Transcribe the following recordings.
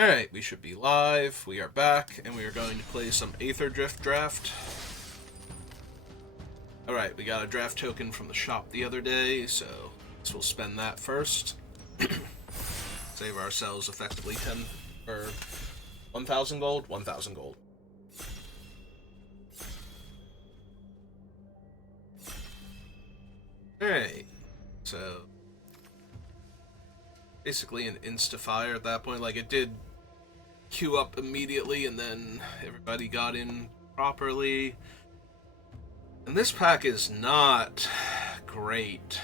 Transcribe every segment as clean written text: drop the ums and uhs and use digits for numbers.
Alright, we should be live. We are back, and we are going to play some Aetherdrift Draft. Alright, we got a draft token from the shop the other day, so we'll spend that first. Save ourselves effectively 10 or 1,000 gold? 1,000 gold. Alright, so basically an insta-fire at that point. Like, it did queue up immediately, and then everybody got in properly. And this pack is not great.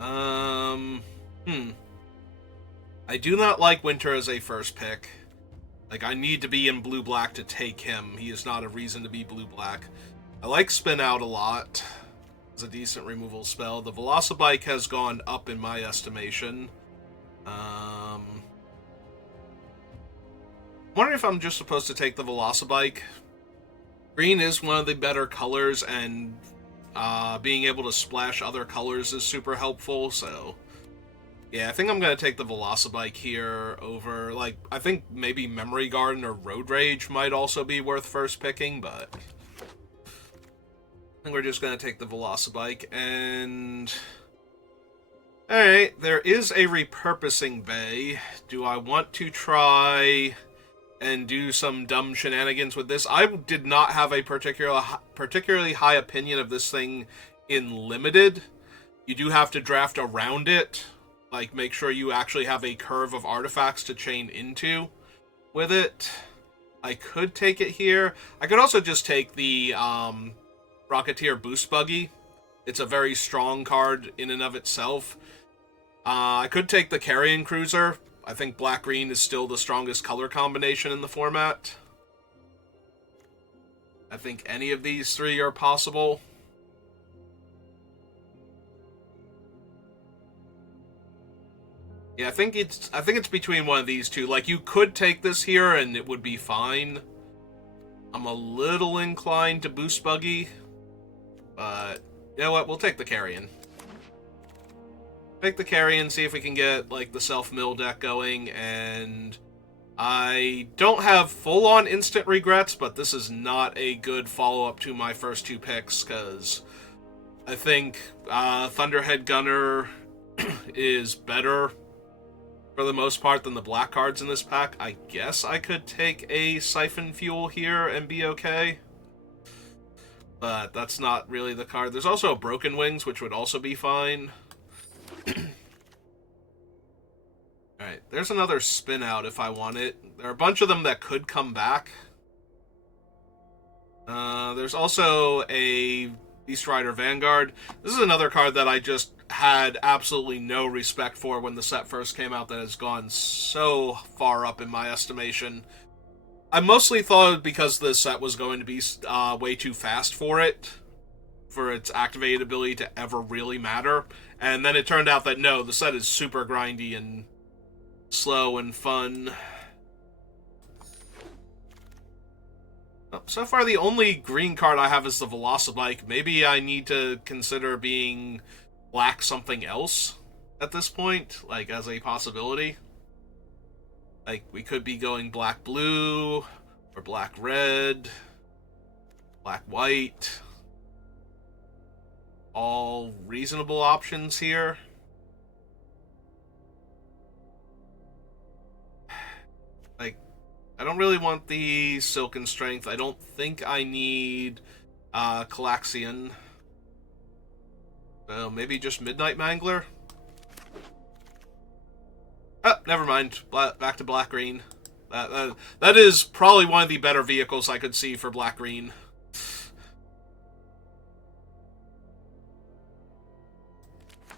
I do not like Winter as a first pick. Like, I need to be in blue-black to take him. He is not a reason to be blue-black. I like Spin Out a lot. It's a decent removal spell. The Velocibike has gone up in my estimation. I'm wondering if I'm just supposed to take the Velocibike. Green is one of the better colors, and being able to splash other colors is super helpful, so yeah, I think I'm going to take the Velocibike here over, like, I think maybe Memory Garden or Road Rage might also be worth first picking, but I think we're just going to take the Velocibike, and alright, there is a repurposing bay. Do I want to try and do some dumb shenanigans with this? I did not have a particularly high opinion of this thing in Limited. You do have to draft around it. Like, make sure you actually have a curve of artifacts to chain into with it. I could take it here. I could also just take the Rocketeer Boost Buggy. It's a very strong card in and of itself. I could take the Carrion Cruiser. I think black-green is still the strongest color combination in the format. I think any of these three are possible. Yeah, I think it's between one of these two. Like, you could take this here and it would be fine. I'm a little inclined to Boost Buggy, but you know what? We'll take the Carrion. Take the Carrion, see if we can get, like, the self-mill deck going, and I don't have full-on instant regrets, but this is not a good follow-up to my first two picks, because I think Thunderhead Gunner is better, for the most part, than the black cards in this pack. I guess I could take a Siphon Fuel here and be okay, but that's not really the card. There's also a Broken Wings, which would also be fine. Alright, there's another Spin Out if I want it. There are a bunch of them that could come back. There's also a Beast Rider Vanguard. This is another card that I just had absolutely no respect for when the set first came out, that has gone so far up in my estimation. I mostly thought because the set was going to be way too fast for its activated ability to ever really matter. And then it turned out that no, the set is super grindy and slow and fun. So far, the only green card I have is the Velocibike. Maybe I need to consider being black something else at this point, like, as a possibility. Like, we could be going black-blue, or black-red, black-white. All reasonable options here. Like, I don't really want the Silken Strength. I don't think I need Calaxian. So maybe just Midnight Mangler? Oh, never mind. Back to black-green. That is probably one of the better vehicles I could see for black-green.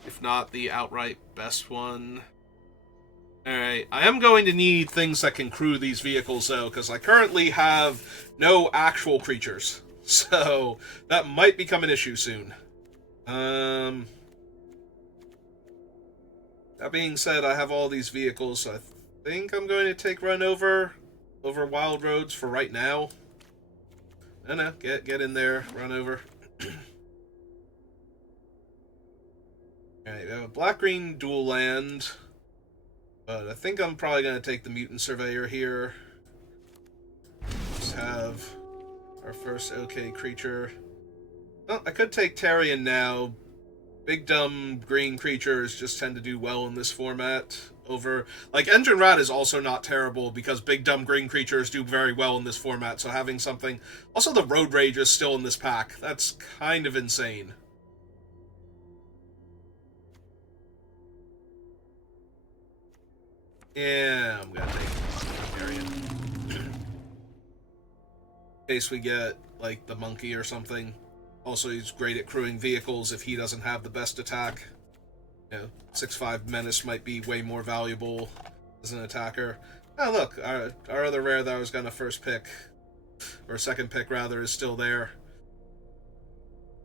If not the outright best one. Alright, I am going to need things that can crew these vehicles, though, because I currently have no actual creatures. So, that might become an issue soon. That being said, I have all these vehicles, so I think I'm going to take Run over Wild Roads for right now. No, get in there, Run over. Alright, we have a black-green dual land. But I think I'm probably going to take the Mutant Surveyor here. Just have our first okay creature. Well, I could take Tarion now. Big dumb green creatures just tend to do well in this format. Over, like, Engine Rat is also not terrible because big dumb green creatures do very well in this format, so having something... Also, the Road Rage is still in this pack. That's kind of insane. Yeah, I'm gonna take Arian. In case we get, like, the monkey or something. Also, he's great at crewing vehicles if he doesn't have the best attack. You know, 6/5 Menace might be way more valuable as an attacker. Oh, look, our other rare that I was going to first pick, or second pick rather, is still there.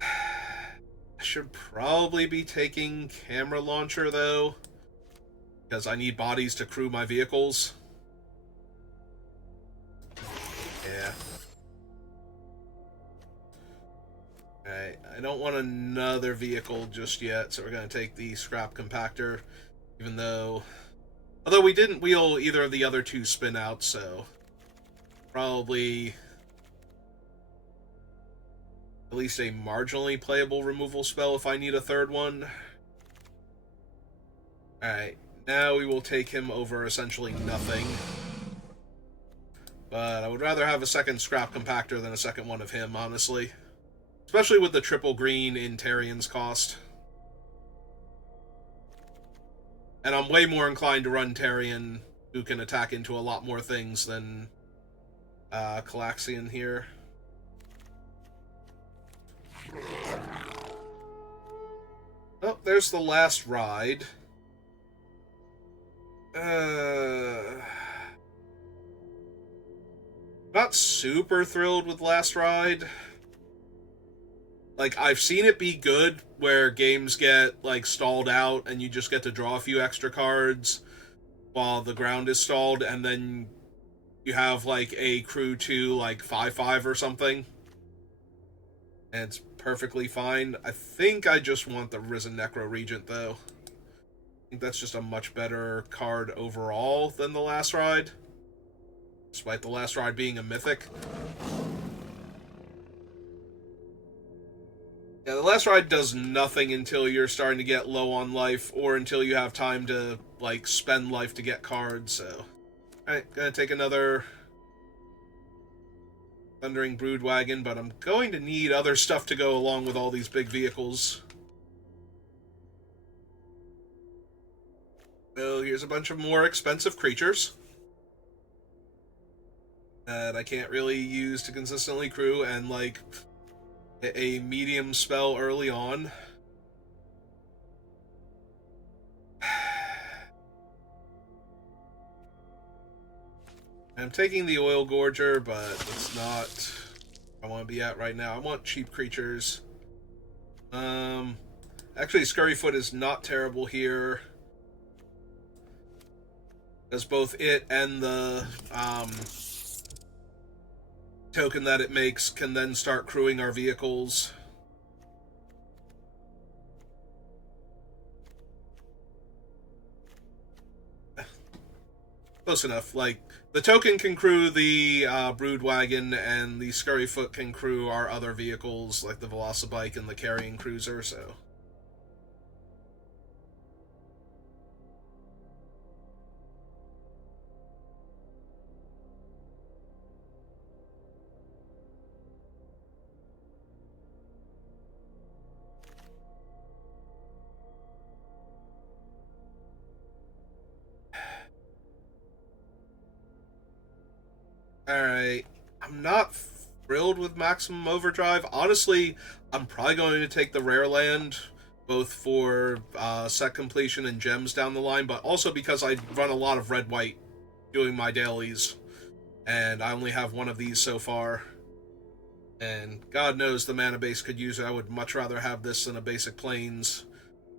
I should probably be taking Camera Launcher, though, because I need bodies to crew my vehicles. Yeah. Alright, I don't want another vehicle just yet, so we're going to take the Scrap Compactor, even though... Although we didn't wheel either of the other two spin-outs, so... Probably... at least a marginally playable removal spell if I need a third one. Alright, now we will take him over essentially nothing. But I would rather have a second Scrap Compactor than a second one of him, honestly. Especially with the triple green in Tarion's cost. And I'm way more inclined to run Tarion, who can attack into a lot more things than Calaxian here. Oh, there's the last ride. Not super thrilled with last ride. Like, I've seen it be good where games get, like, stalled out and you just get to draw a few extra cards while the ground is stalled, and then you have, like, a crew to, like, 5/5 or something. And it's perfectly fine. I think I just want the Risen Necro Regent, though. I think that's just a much better card overall than the last ride. Despite the last ride being a mythic. Yeah, the last ride does nothing until you're starting to get low on life, or until you have time to, like, spend life to get cards, so... Alright, gonna take another Thundering Broodwagon, but I'm going to need other stuff to go along with all these big vehicles. So here's a bunch of more expensive creatures that I can't really use to consistently crew, and, like... a medium spell early on. I'm taking the Oil Gorger, but it's not where I want to be at right now. I want cheap creatures. Actually, Scurryfoot is not terrible here, as both it and the token that it makes can then start crewing our vehicles. Close enough. Like, the token can crew the Broodwagon, and the Scurryfoot can crew our other vehicles, like the Velocibike and the Carrying Cruiser, so... Alright, I'm not thrilled with Maximum Overdrive. Honestly, I'm probably going to take the Rare Land, both for set completion and gems down the line, but also because I run a lot of red-white doing my dailies, and I only have one of these so far. And God knows the mana base could use it. I would much rather have this than a basic Plains.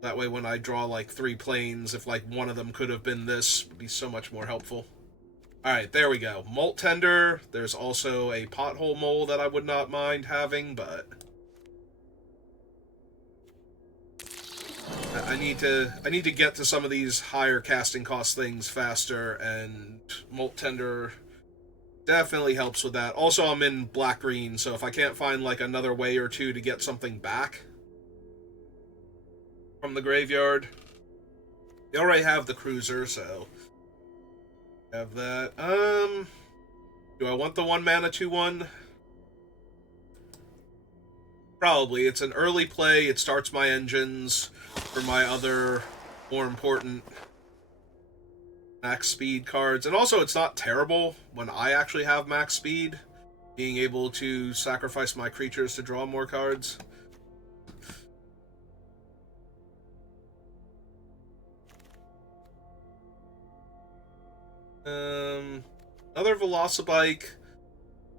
That way when I draw like 3 Plains, if like one of them could have been this, it would be so much more helpful. Alright, there we go. Molt Tender. There's also a Pothole Mole that I would not mind having, but... I need to get to some of these higher casting cost things faster, and Molt Tender definitely helps with that. Also, I'm in black-green, so if I can't find, like, another way or two to get something back from the graveyard... They already have the cruiser, so... Have that. Do I want the 1-mana 2/1? Probably. It's an early play. It starts my engines for my other more important max speed cards. And also, it's not terrible when I actually have max speed, being able to sacrifice my creatures to draw more cards. Another Velocibike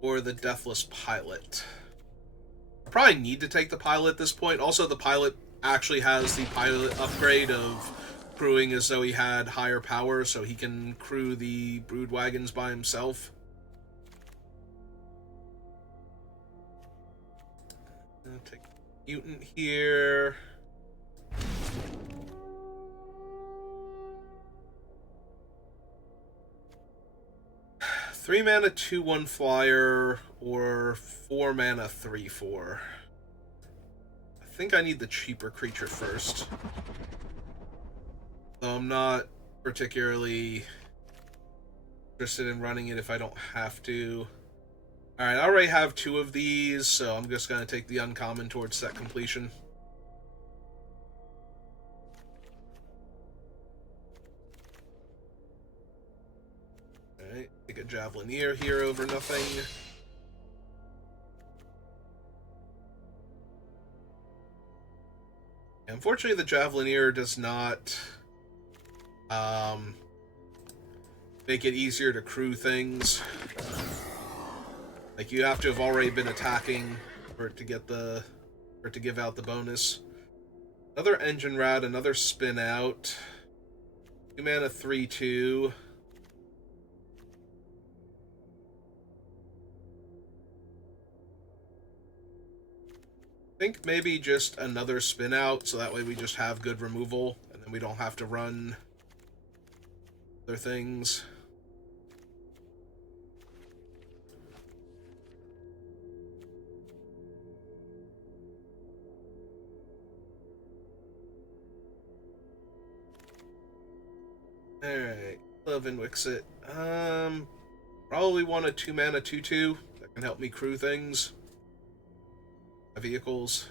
or the Deathless Pilot. I probably need to take the Pilot at this point. Also, the Pilot actually has the Pilot upgrade of crewing as though he had higher power, so he can crew the brood wagons by himself. I'll take Mutant here. 3-mana 2/1 flyer or 4-mana 3/4. I think I need the cheaper creature first. Though I'm not particularly interested in running it if I don't have to. Alright, I already have 2 of these, so I'm just going to take the uncommon towards set completion. Alright, take a Javelineer here over nothing. Unfortunately, the Javelineer does not make it easier to crew things. Like, you have to have already been attacking for it to get the... for it to give out the bonus. Another Engine Rat, another Spin Out. 2-mana 3/2. I think maybe just another Spin Out, so that way we just have good removal, and then we don't have to run other things. Alright, love and Wixit. Probably want a 2-mana 2/2 that can help me crew things. Vehicles.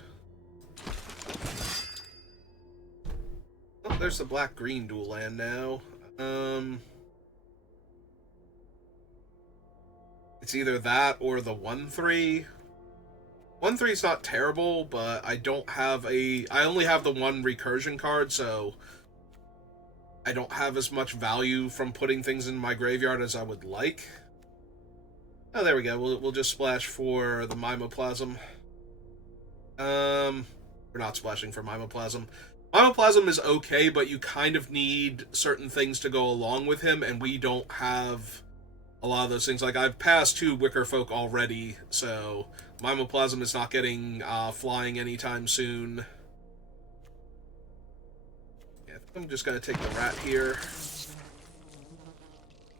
Oh, there's the black-green dual land now. It's either that or the 1/3. 1/3 is not terrible, but I don't have a... I only have the 1 recursion card, so I don't have as much value from putting things in my graveyard as I would like. Oh, there we go. We'll just splash for the Mimoplasm. We're not splashing for Mimoplasm. Mimoplasm is okay, but you kind of need certain things to go along with him, and we don't have a lot of those things. Like, I've passed 2 Wicker Folk already, so Mimoplasm is not getting flying anytime soon. Yeah, I'm just gonna take the rat here.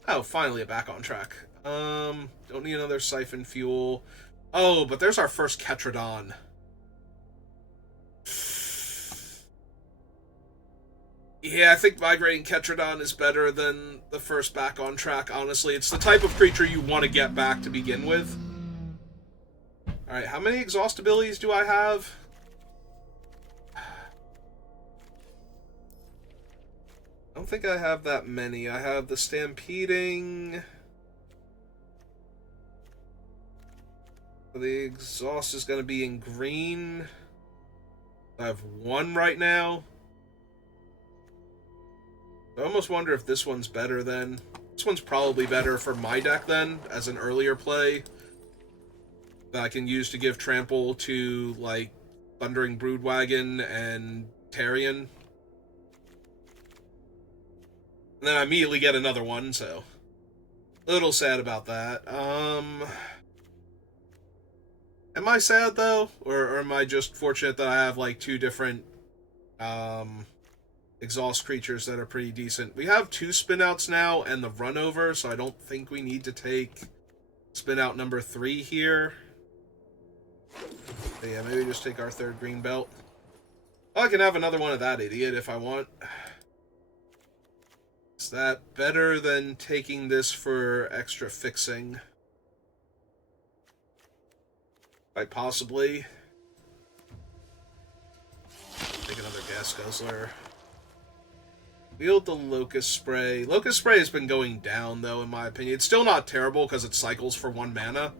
Oh, finally back on track. Don't need another Siphon Fuel. Oh, but there's our first Ketradon. Yeah, I think Migrating Ketradon is better than the first back on track, honestly. It's the type of creature you want to get back to begin with. Alright, how many exhaust abilities do I have? I don't think I have that many. I have the Stampeding. The exhaust is going to be in green. I have 1 right now. I almost wonder if this one's better then. This one's probably better for my deck then, as an earlier play that I can use to give trample to, like, Thundering Broodwagon and Tarion. And then I immediately get another one, so... a little sad about that. Am I sad, though? Or am I just fortunate that I have, like, 2 different, exhaust creatures that are pretty decent. We have 2 spinouts now and the run over, so I don't think we need to take spinout number 3 here. But yeah, maybe just take our 3rd green belt. Oh, I can have another one of that idiot if I want. Is that better than taking this for extra fixing? Quite possibly. Take another gas guzzler. Wield the Locust Spray. Locust Spray has been going down, though, in my opinion. It's still not terrible, because it cycles for 1 mana.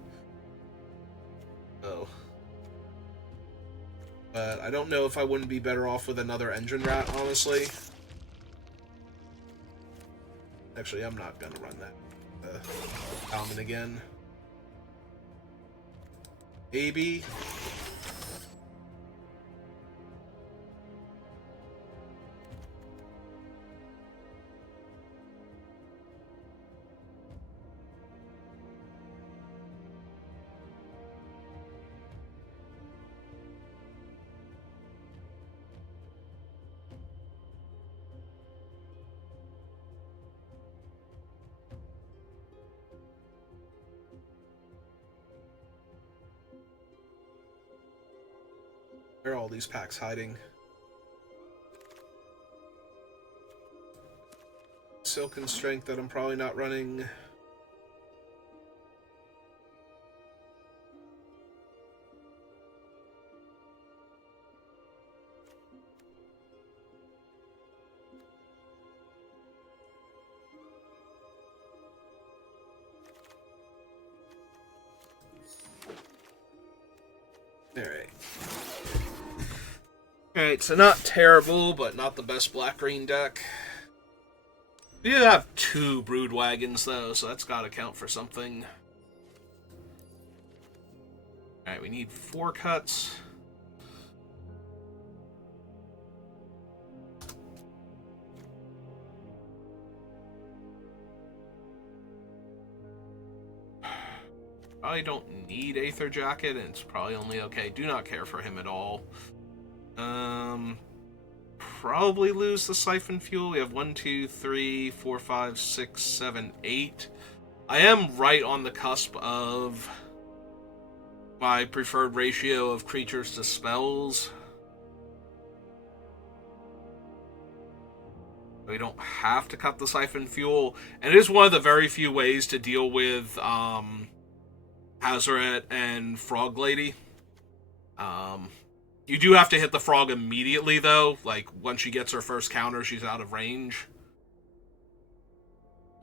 Oh. But I don't know if I wouldn't be better off with another Engine Rat, honestly. Actually, I'm not going to run that common again. Maybe. Where are all these packs hiding? Silken Strength that I'm probably not running. Alright, so not terrible, but not the best black-green deck. We do have 2 Brood Wagons, though, so that's gotta count for something. Alright, we need 4 cuts. Probably don't need Aether Jacket, and it's probably only okay. Do not care for him at all. Probably lose the Siphon Fuel. We have 1, 2, 3, 4, 5, 6, 7, 8. I am right on the cusp of my preferred ratio of creatures to spells. We don't have to cut the Siphon Fuel. And it is one of the very few ways to deal with Hazoret and Frog Lady. You do have to hit the frog immediately, though. Like, once she gets her first counter, she's out of range.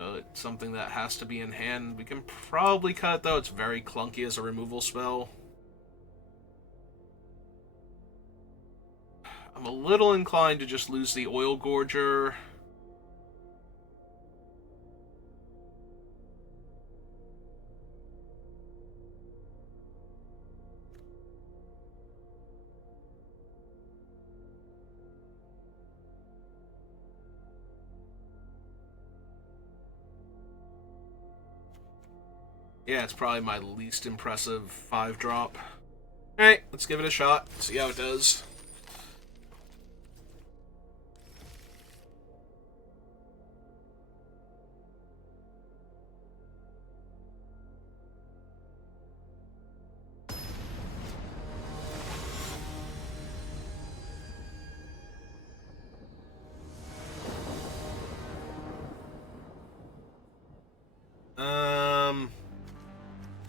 So it's something that has to be in hand. We can probably cut it, though. It's very clunky as a removal spell. I'm a little inclined to just lose the Oil Gorger. Yeah, it's probably my least impressive 5-drop. Alright, let's give it a shot. See how it does.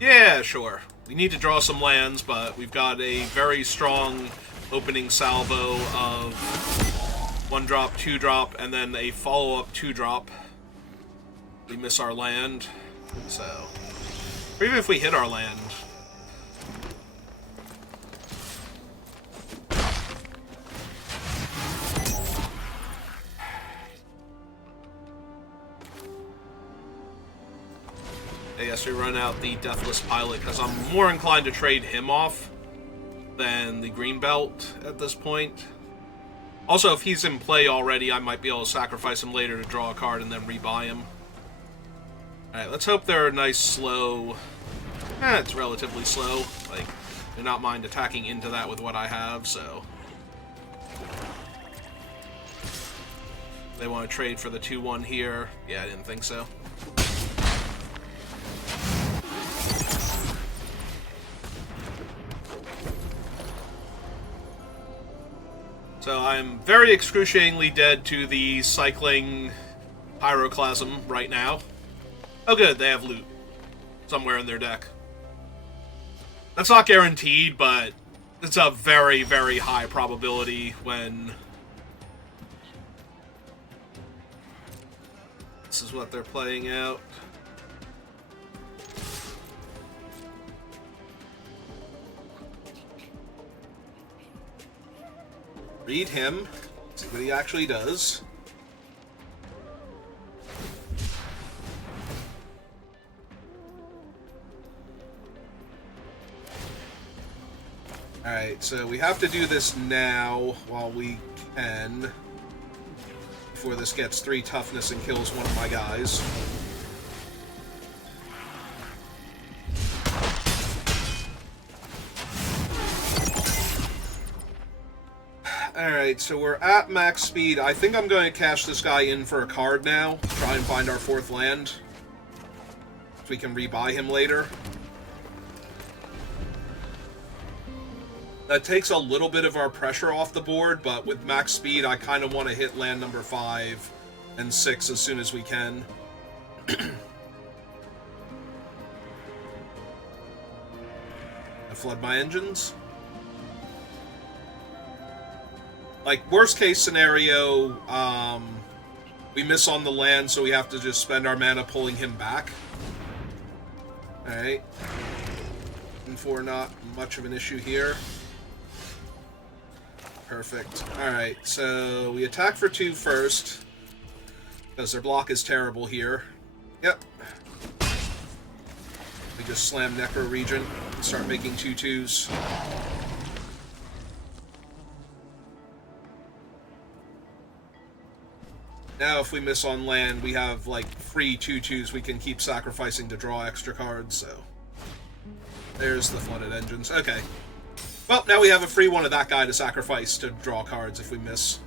Yeah, sure. We need to draw some lands, but we've got a very strong opening salvo of 1-drop, 2-drop, and then a follow-up 2-drop. We miss our land, so... Or even if we hit our land. I guess we run out the Deathless Pilot, because I'm more inclined to trade him off than the Green Belt at this point. Also, if he's in play already, I might be able to sacrifice him later to draw a card and then rebuy him. Alright, let's hope they're nice, slow... it's relatively slow. Like, do not mind attacking into that with what I have, so... They want to trade for the 2-1 here. Yeah, I didn't think so. So I'm very excruciatingly dead to the cycling Pyroclasm right now. Oh good, they have loot somewhere in their deck. That's not guaranteed, but it's a very, very high probability when this is what they're playing out. Read him, see what he actually does. Alright, so we have to do this now while we can, before this gets 3 toughness and kills one of my guys. Alright, so we're at max speed. I think I'm going to cash this guy in for a card now. Try and find our 4th land. So we can rebuy him later. That takes a little bit of our pressure off the board, but with max speed, I kind of want to hit land number 5 and 6 as soon as we can. I flood my engines. Like, worst case scenario, we miss on the land, so we have to just spend our mana pulling him back. Alright. And for not much of an issue here. Perfect. Alright, so we attack for 2 first, because their block is terrible here. Yep. We just slam Necro Regent and start making 2/2s. Now if we miss on land, we have like free 2/2s we can keep sacrificing to draw extra cards, so... There's the Flooded Engines. Okay. Well, now we have a free one of that guy to sacrifice to draw cards if we miss.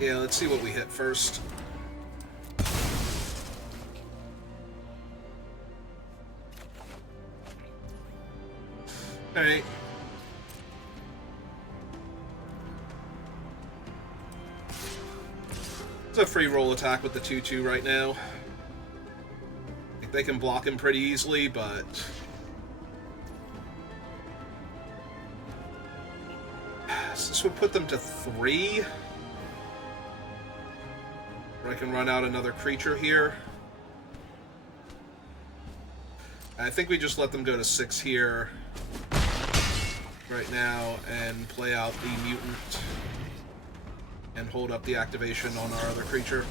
Yeah, let's see what we hit first. Alright. It's a free roll attack with the 2/2 right now. I think they can block him pretty easily, but... So this would put them to 3. Or I can run out another creature here. I think we just let them go to 6 here right now and play out the mutant and hold up the activation on our other creature.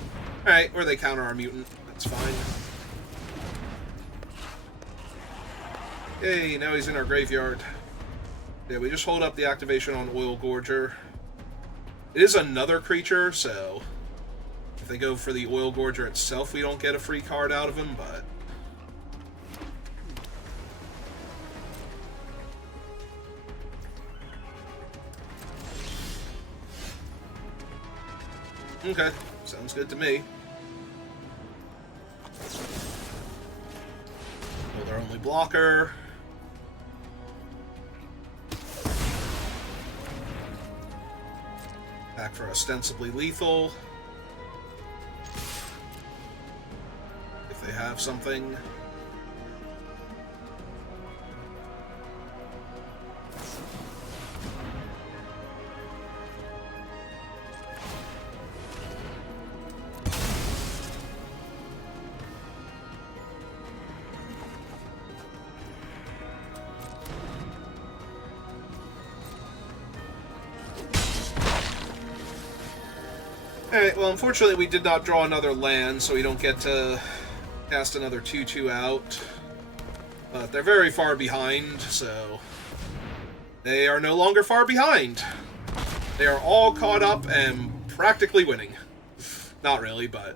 Alright, or they counter our mutant. That's fine. Yay, now he's in our graveyard. Yeah, we just hold up the activation on Oil Gorger. It is another creature, so if they go for the Oil Gorger itself, we don't get a free card out of him, but... Okay, sounds good to me. Well, their only blocker. Back for ostensibly lethal. If they have something. Alright, well, unfortunately we did not draw another land, so we don't get to cast another 2/2 out. But they're very far behind, so... They are no longer far behind! They are all caught up and practically winning. Not really, but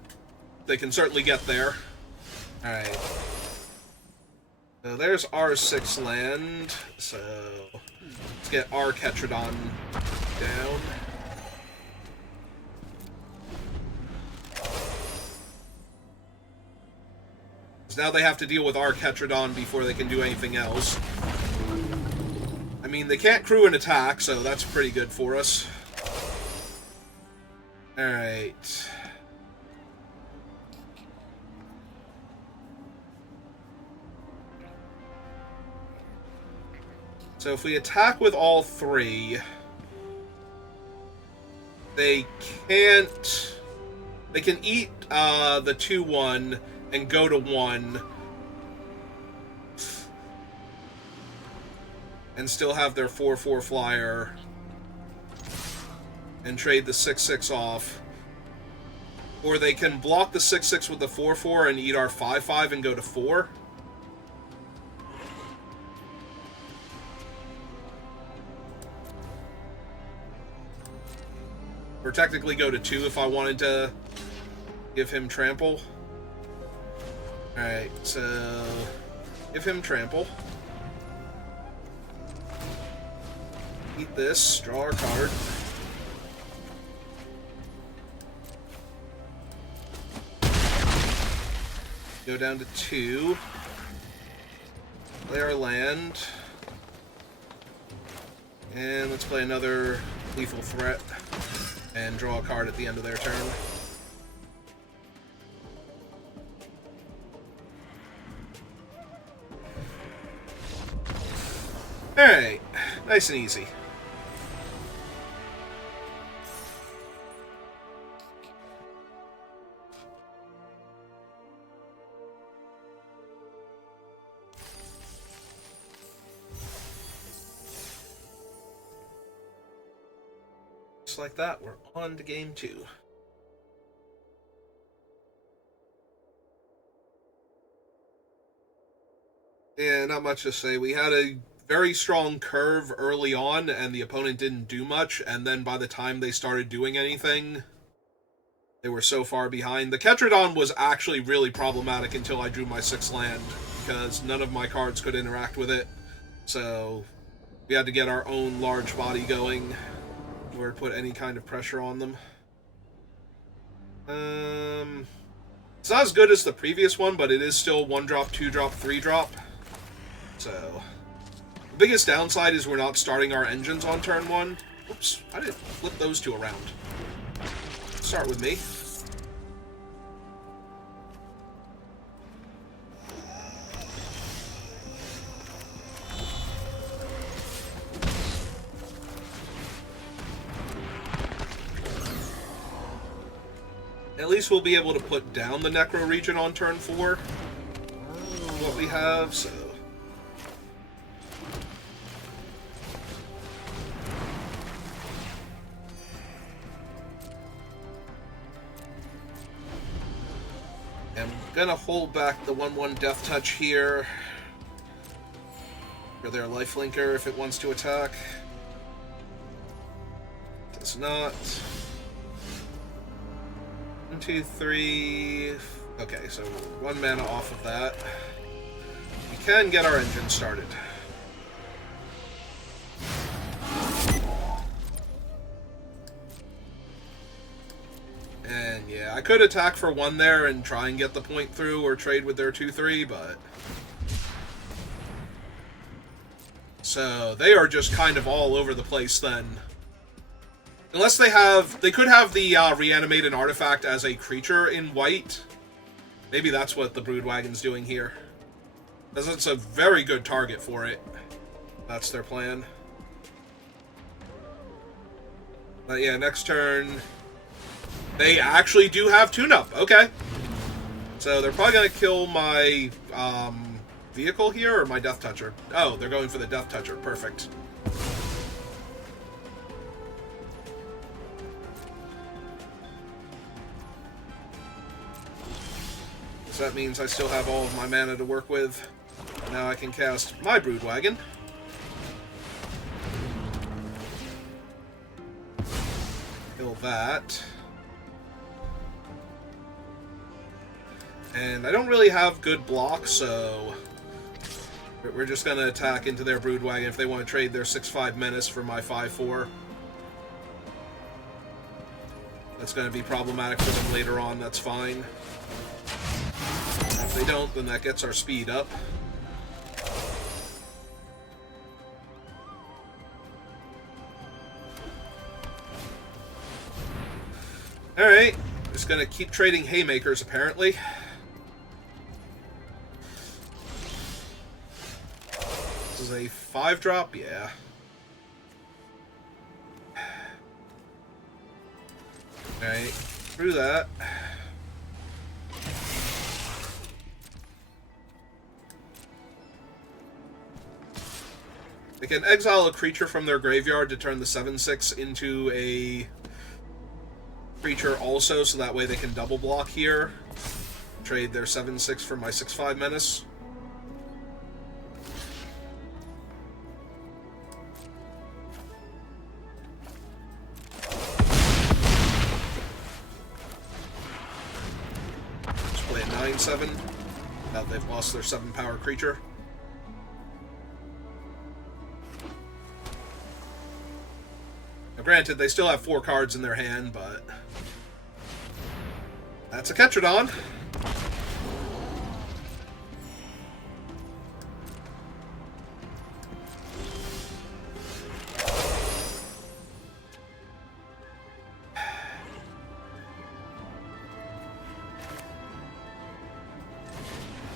they can certainly get there. Alright. So there's our 6 land. So let's get our Ketrodon down. Now they have to deal with our Ketrodon before they can do anything else. I mean, they can't crew an attack, so that's pretty good for us. Alright. So if we attack with all 3, they can't... They can eat the 2/1 and go to 1 and still have their 4/4 flyer and trade the 6/6 off. Or they can block the 6/6 with the 4/4 and eat our 5/5 and go to 4. Or technically go to 2 if I wanted to give him trample. Alright, so give him trample. Eat this, draw a card. Go down to 2. Play our land. And let's play another lethal threat. And draw a card at the end of their turn. Alright, nice and easy. Just like that, we're on to game 2. Yeah, not much to say. We had a very strong curve early on, and the opponent didn't do much, and then by the time they started doing anything, they were so far behind. The Ketrodon was actually really problematic until I drew my 6th land, because none of my cards could interact with it, so we had to get our own large body going in order to put any kind of pressure on them. It's not as good as the previous one, but it is still 1-drop, 2-drop, 3-drop, so... The biggest downside is we're not starting our engines on turn 1. Oops, I didn't flip those 2 around. Start with me. At least we'll be able to put down the Necro region on turn 4. What we have, so... I'm gonna hold back the 1/1 Death Touch here for their lifelinker if it wants to attack. Does not. 1, 2, 3. Okay, so 1 mana off of that. We can get our engine started. And yeah, I could attack for 1 there and try and get the point through or trade with their 2/3, but... So, they are just kind of all over the place then. Unless they have... They could have the reanimate an artifact as a creature in white. Maybe that's what the Broodwagon's doing here. Because it's a very good target for it. That's their plan. But yeah, next turn... They actually do have tune-up. Okay. So they're probably going to kill my vehicle here or my Death Toucher. Oh, they're going for the Death Toucher. Perfect. So that means I still have all of my mana to work with. Now I can cast my Broodwagon. Kill that. And I don't really have good block, so we're just going to attack into their Broodwagon if they want to trade their 6/5 Menace for my 5/4. That's going to be problematic for them later on, that's fine. If they don't, then that gets our speed up. Alright, just going to keep trading Haymakers, apparently. This is a 5-drop? Yeah. Alright, through that. They can exile a creature from their graveyard to turn the 7/6 into a creature also, so that way they can double block here. Trade their 7/6 for my 6/5 Menace. Just play a 9/7. Now they've lost their 7-power creature. Now, granted, they still have 4 cards in their hand, but that's a Ketradon.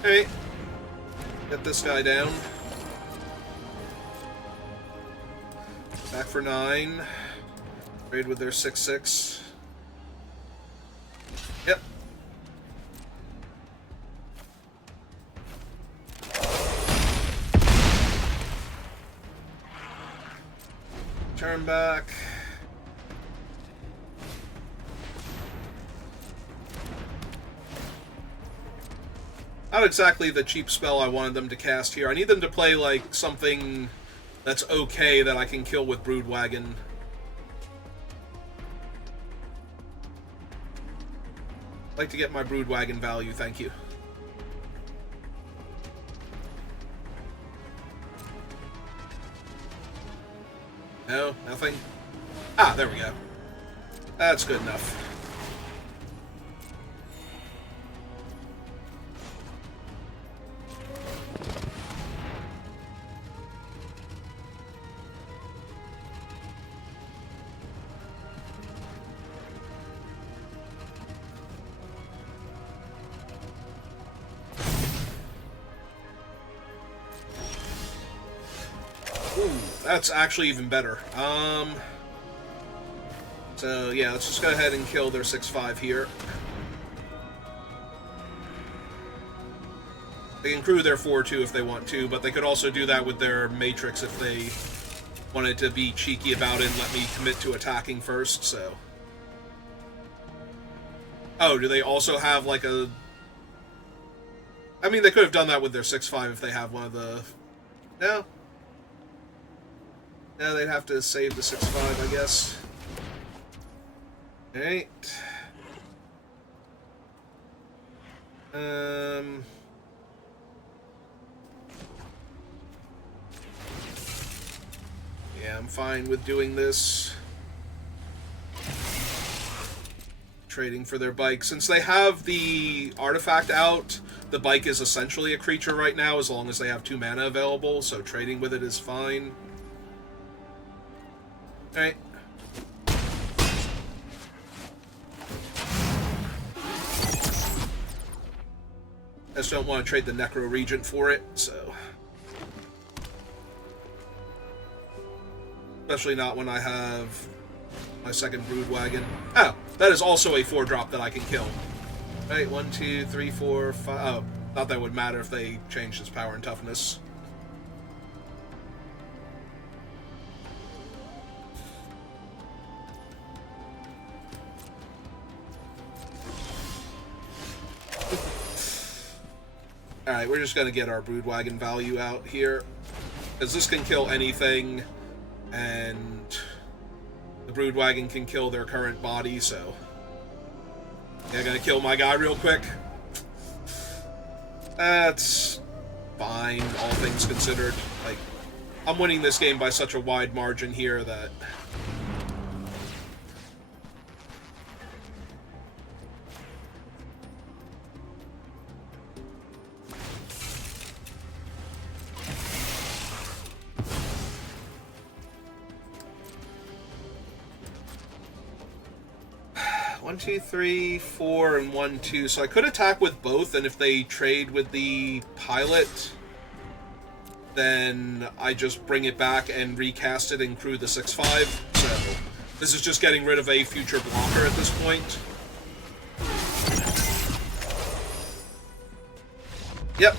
Alright. Get this guy down. Back for 9. Trade with their 6/6. Yep. Turn back. Not exactly the cheap spell I wanted them to cast here. I need them to play, like, something that's okay that I can kill with Broodwagon. I'd like to get my Broodwagon value, thank you. No, nothing? Ah, there we go. That's good enough. Ooh, that's actually even better. So, yeah, let's just go ahead and kill their 6/5 here. They can crew their 4/2 if they want to, but they could also do that with their Matrix if they wanted to be cheeky about it and let me commit to attacking first, so... Oh, do they also have, like, a... I mean, they could have done that with their 6/5 if they have one of the... No? No, they'd have to save the 6/5, I guess. Alright. Yeah, I'm fine with doing this. Trading for their bike. Since they have the artifact out, the bike is essentially a creature right now, as long as they have 2 mana available, so trading with it is fine. Alright. I just don't want to trade the Necro Regent for it, so... Especially not when I have my second Broodwagon. Oh, that is also a 4-drop that I can kill. Right, 1, 2, 3, 4, 5... Oh, thought that would matter if they changed its power and toughness. Alright, we're just going to get our Broodwagon value out here. Because this can kill anything, and the Broodwagon can kill their current body, so... Yeah, I'm going to kill my guy real quick. That's fine, all things considered. Like, I'm winning this game by such a wide margin here that... One, two, three, four, and 1, 2. So I could attack with both, and if they trade with the pilot, then I just bring it back and recast it and crew the 6/5. So this is just getting rid of a future blocker at this point. Yep.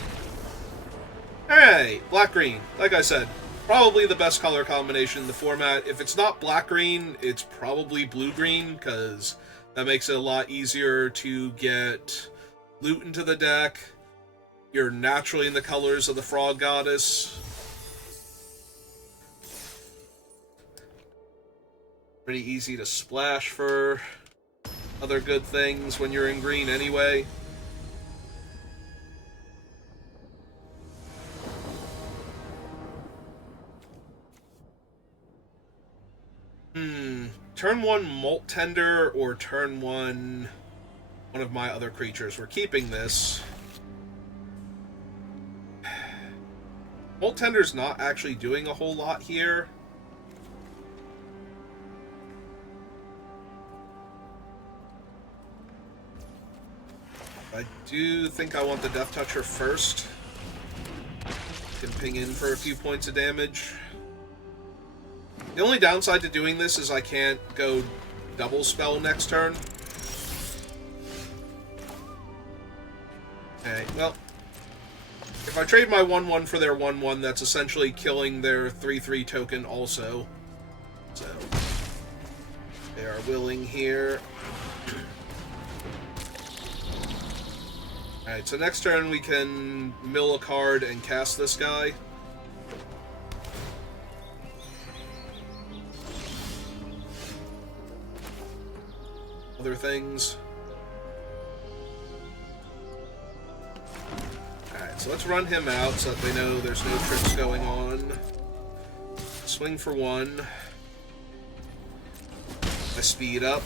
Alright, black-green. Like I said, probably the best color combination in the format. If it's not black-green, it's probably blue-green, because that makes it a lot easier to get loot into the deck. You're naturally in the colors of the Frog Goddess. Pretty easy to splash for other good things when you're in green anyway. Turn 1 Molt Tender or turn 1 one of my other creatures. We're keeping this. Molt Tender's not actually doing a whole lot here. I do think I want the Death Toucher first. Can ping in for a few points of damage. The only downside to doing this is I can't go double spell next turn. Okay, well, if I trade my 1/1 for their 1/1, that's essentially killing their 3/3 token also. So, they are willing here. Alright, so next turn we can mill a card and cast this guy. Other things. Alright, so let's run him out so that they know there's no tricks going on. Swing for 1. I speed up.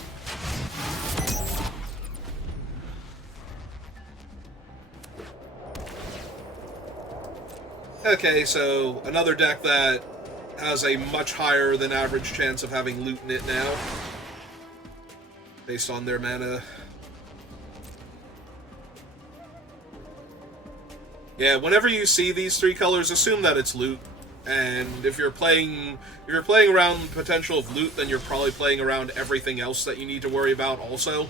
Okay, so another deck that has a much higher than average chance of having loot in it now, based on their mana. Yeah, whenever you see these 3 colors, assume that it's loot. And if you're playing around the potential of loot, then you're probably playing around everything else that you need to worry about also.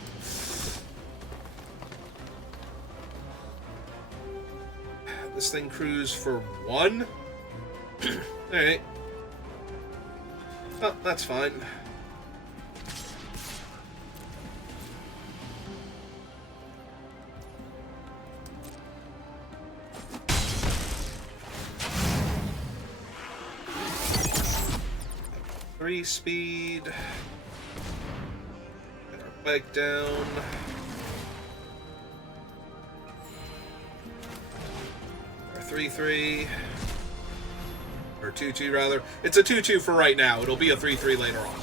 This thing crews for 1? Alright. Oh, that's fine. Three speed. Get our bike down. Our 3/3. Or 2/2 rather. It's a 2/2 for right now. It'll be a 3/3 later on.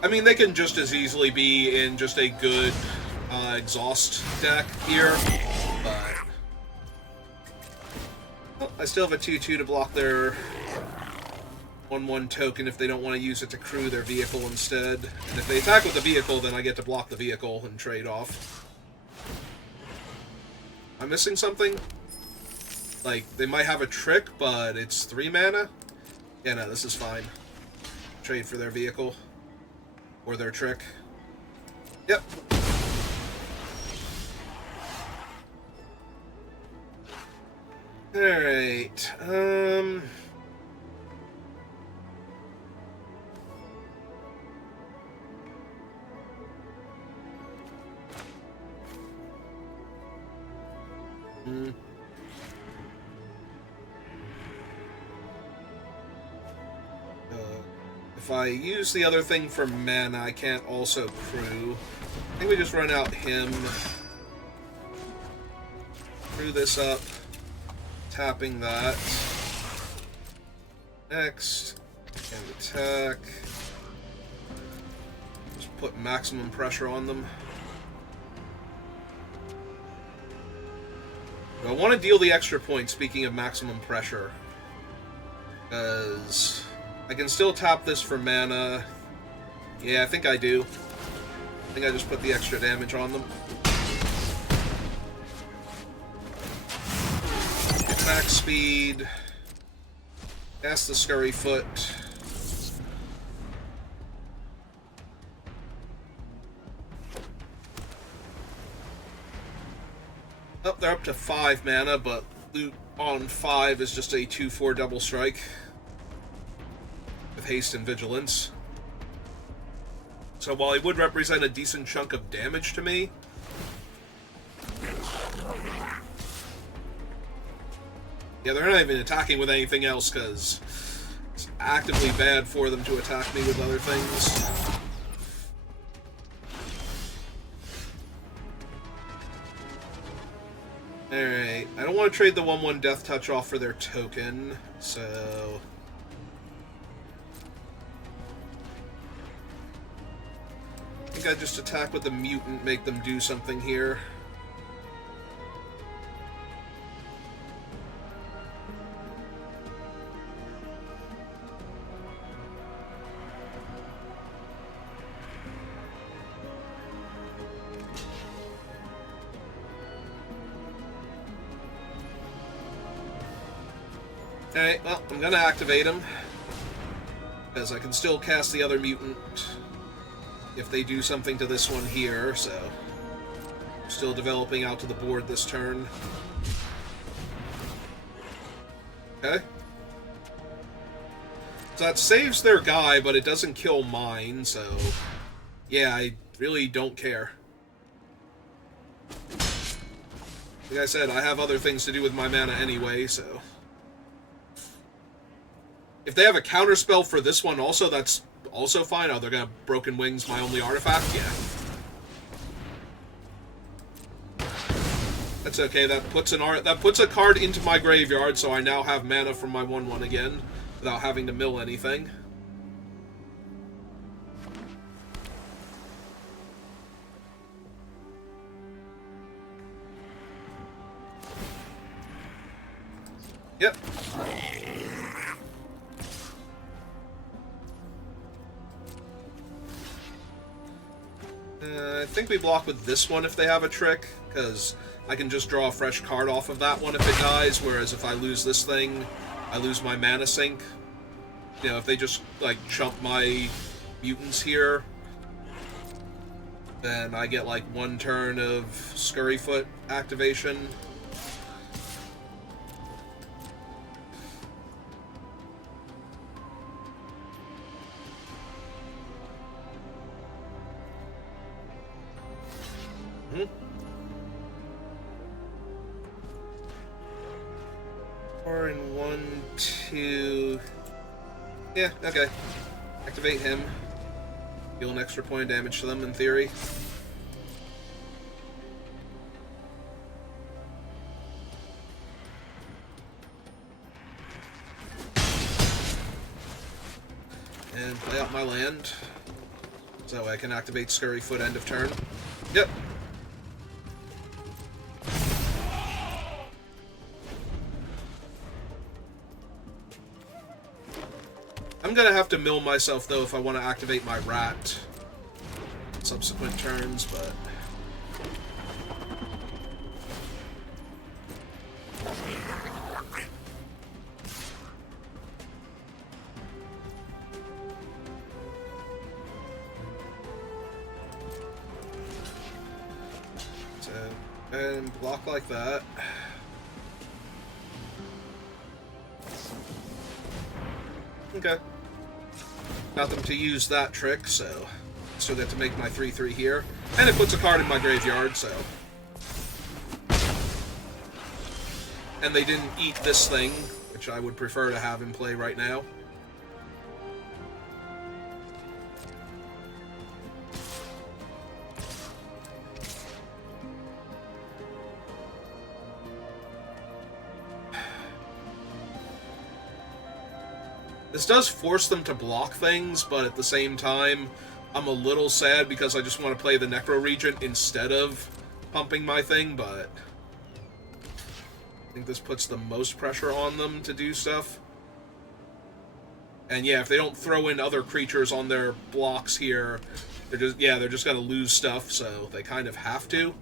I mean, they can just as easily be in just a good exhaust deck here, but I still have a 2/2 to block their 1/1 token if they don't want to use it to crew their vehicle instead. And if they attack with the vehicle, then I get to block the vehicle and trade off. Am I missing something? Like, they might have a trick, but it's 3 mana? Yeah, no, this is fine. Trade for their vehicle. Or their trick. Yep. Alright, if I use the other thing for mana, I can't also crew. I think we just run out him. Screw this up. Tapping that. Next. And attack. Just put maximum pressure on them. I want to deal the extra point, speaking of maximum pressure. Because I can still tap this for mana. Yeah, I think I do. I think I just put the extra damage on them. Attack speed. Cast the Scurry Foot. Oh, they're up to 5 mana, but loot on 5 is just a 2/4 double strike. With haste and vigilance. So while it would represent a decent chunk of damage to me, yeah, they're not even attacking with anything else because it's actively bad for them to attack me with other things. Alright, I don't want to trade the 1/1 Death Touch off for their token, so I think I just attack with the mutant, make them do something here. Alright, well, I'm gonna activate him, because I can still cast the other mutant if they do something to this one here, so I'm still developing out to the board this turn. Okay. So that saves their guy, but it doesn't kill mine, so yeah, I really don't care. Like I said, I have other things to do with my mana anyway, so if they have a counterspell for this one also, that's also fine. Oh, they're gonna Broken Wings, my only artifact? Yeah. That's okay, that puts a card into my graveyard, so I now have mana from my 1/1 again, without having to mill anything. Yep. I think we block with this one if they have a trick, because I can just draw a fresh card off of that one if it dies, whereas if I lose this thing, I lose my mana sink. You know, if they just, like, chump my mutants here, then I get, like, 1 turn of Scurryfoot activation. And 1, 2... Yeah, okay. Activate him. Deal an extra point of damage to them, in theory. And play out my land. So I can activate Scurryfoot end of turn. Yep. I'm gonna have to mill myself, though, if I want to activate my rat subsequent turns, but so, and block like that. Okay. Got them to use that trick, so still get to make my 3/3 here. And it puts a card in my graveyard, so. And they didn't eat this thing, which I would prefer to have in play right now. This does force them to block things, but at the same time, I'm a little sad because I just want to play the Necro Regent instead of pumping my thing, but I think this puts the most pressure on them to do stuff. And yeah, if they don't throw in other creatures on their blocks here, they're just gonna lose stuff, so they kind of have to.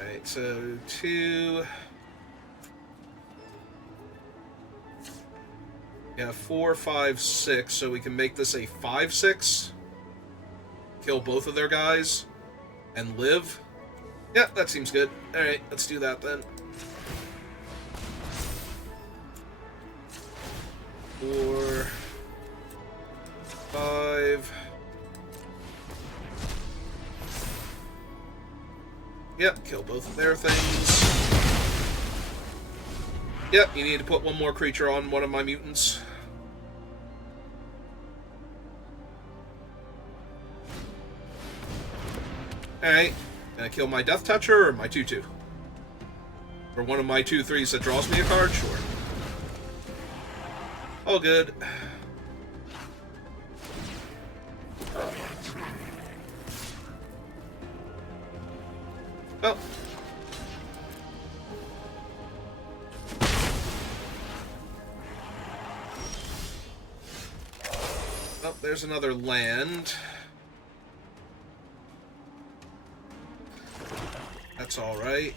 Alright, so 2... Yeah, 4, 5, 6, so we can make this a 5/6. Kill both of their guys and live. Yeah, that seems good. Alright, let's do that then. 4, 5. Yep, kill both of their things. Yep, you need to put one more creature on one of my mutants. Alright, gonna kill my Death Toucher or my 2/2? Or one of my 2/3s that draws me a card? Sure. All good. Oh. Oh, there's another land. That's alright.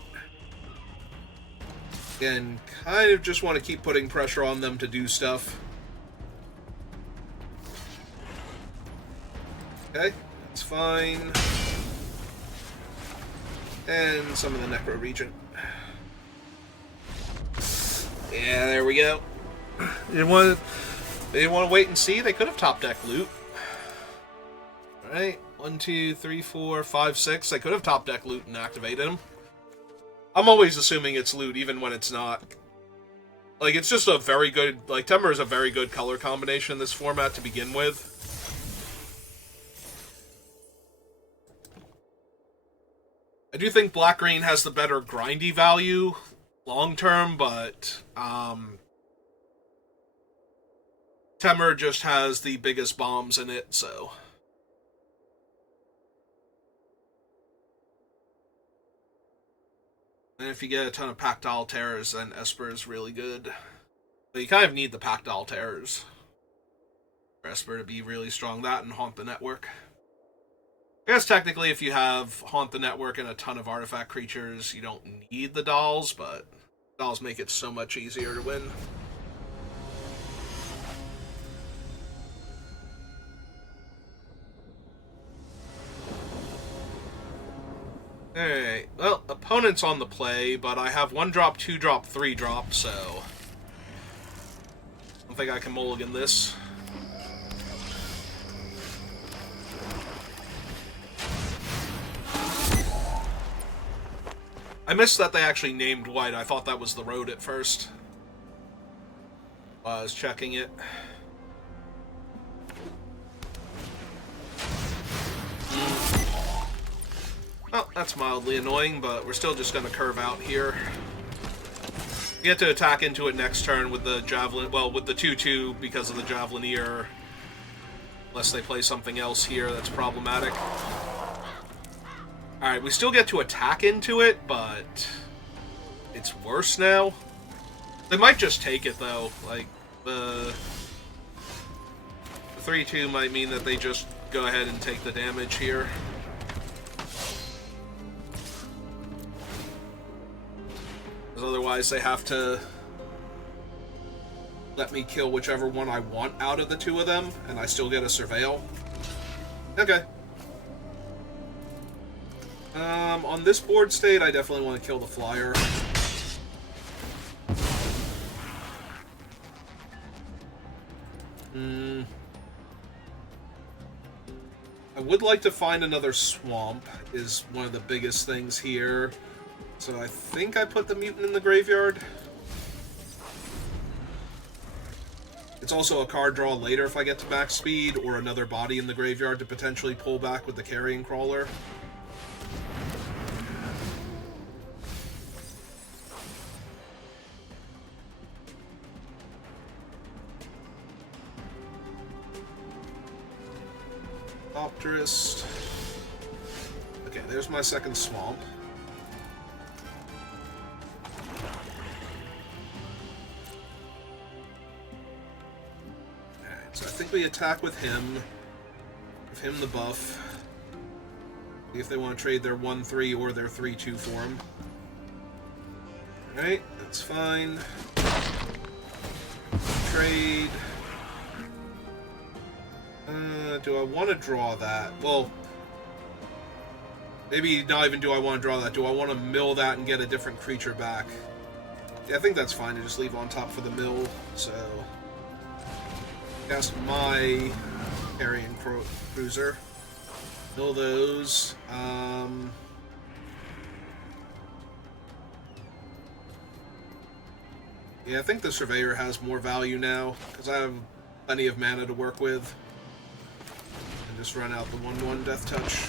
Again, kind of just want to keep putting pressure on them to do stuff. Okay, that's fine. And some of the Necro Regent. Yeah, there we go. They didn't want to wait and see. They could have top deck loot. Alright, 1, 2, 3, 4, 5, 6. They could have top deck loot and activated them. I'm always assuming it's loot, even when it's not. Like, it's just a very good... Like, Temur is a very good color combination in this format to begin with. I do think black-green has the better grindy value long-term, but Temur just has the biggest bombs in it, so... And if you get a ton of Pactile Terrors, then Esper is really good. But you kind of need the Pactile Terrors for Esper to be really strong. That and Haunt the Network. I guess technically if you have Haunt the Network and a ton of artifact creatures, you don't need the dolls, but dolls make it so much easier to win. Alright, well, opponent's on the play, but I have 1-drop, 2-drop, 3-drop, so I don't think I can mulligan this. I missed that they actually named white. I thought that was the road at first. While I was checking it. Oh, that's mildly annoying, but we're still just going to curve out here. You get to attack into it next turn with the Javelin... Well, with the 2/2 because of the Javelineer. Unless they play something else here that's problematic. Alright, we still get to attack into it, but... it's worse now. They might just take it, though. Like, the 3/2 might mean that they just go ahead and take the damage here. Otherwise, they have to let me kill whichever one I want out of the two of them, and I still get a Surveil. Okay. On this board state, I definitely want to kill the Flyer. I would like to find another swamp, is one of the biggest things here. So I think I put the mutant in the graveyard. It's also a card draw later if I get to max speed, or another body in the graveyard to potentially pull back with the Carrion Crawler. Aetherdrift. Okay, there's my second swamp. Alright, so I think we attack with him. Give him the buff. See if they want to trade their 1-3 or their 3-2 for him. Alright, that's fine. Trade. Do I want to draw that? Well, maybe not even do I want to draw that. Do I want to mill that and get a different creature back? Yeah, I think that's fine to just leave on top for the mill. So, cast my Carrion Cruiser. Mill those. Yeah, I think the Surveyor has more value now, because I have plenty of mana to work with. And just run out the 1/1 Death Touch.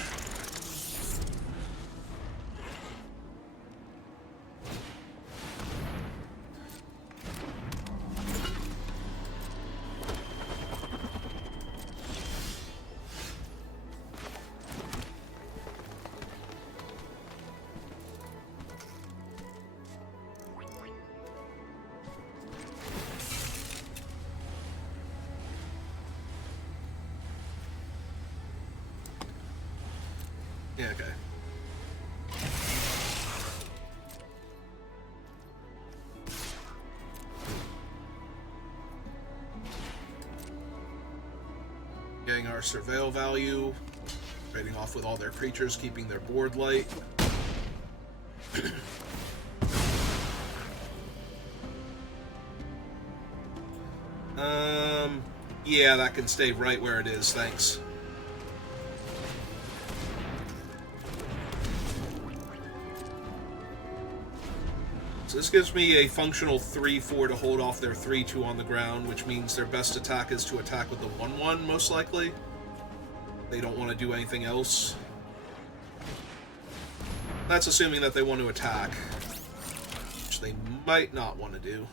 Yeah, okay. Getting our Surveil value, trading off with all their creatures, keeping their board light. Yeah, that can stay right where it is, thanks. So this gives me a functional 3-4 to hold off their 3-2 on the ground, which means their best attack is to attack with the 1/1, most likely. They don't want to do anything else. That's assuming that they want to attack, which they might not want to do.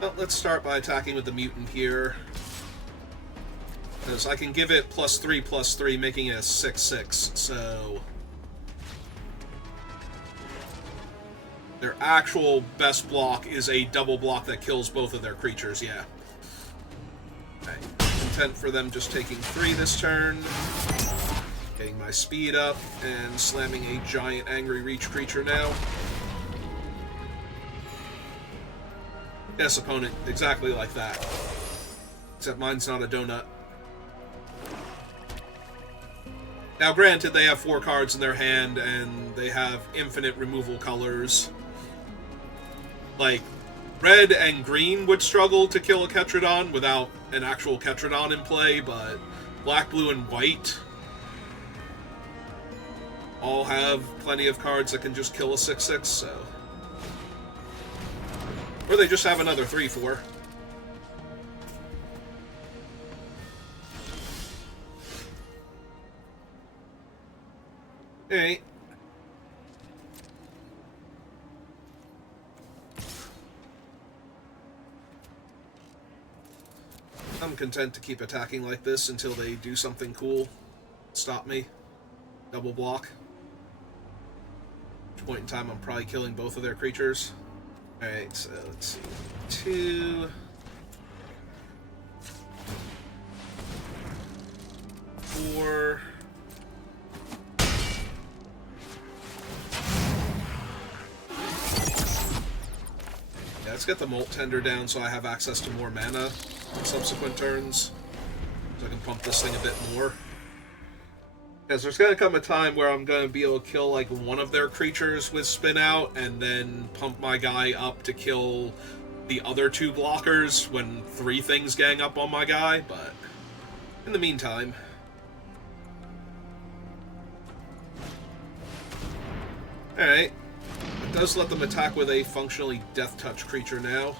Well, let's start by attacking with the mutant here. Because I can give it +3/+3, making it a 6/6, so... Their actual best block is a double block that kills both of their creatures, yeah. Okay. Content for them just taking 3 this turn. Getting my speed up, and slamming a giant Angry Reach creature now. Yes, opponent, exactly like that. Except mine's not a donut. Now, granted, they have 4 cards in their hand, and they have infinite removal colors. Like, red and green would struggle to kill a Ketradon without an actual Ketradon in play, but black, blue, and white all have plenty of cards that can just kill a 6/6, so... Or they just have another 3/4. Alright. I'm content to keep attacking like this until they do something cool. Stop me. Double block. At which point in time I'm probably killing both of their creatures. Alright, so let's see. 2... 4... Yeah, let's get the Molt Tender down so I have access to more mana in subsequent turns. So I can pump this thing a bit more. Because there's going to come a time where I'm going to be able to kill like one of their creatures with Spin Out, and then pump my guy up to kill the other 2 blockers when 3 things gang up on my guy, but in the meantime... Alright. It does let them attack with a functionally Death Touch creature now.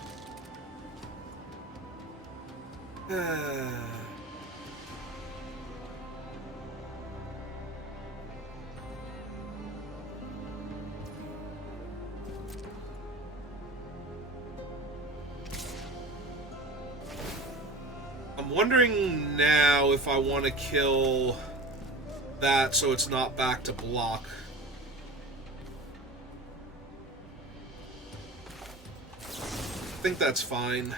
I'm wondering now if I want to kill that so it's not back to block. I think that's fine.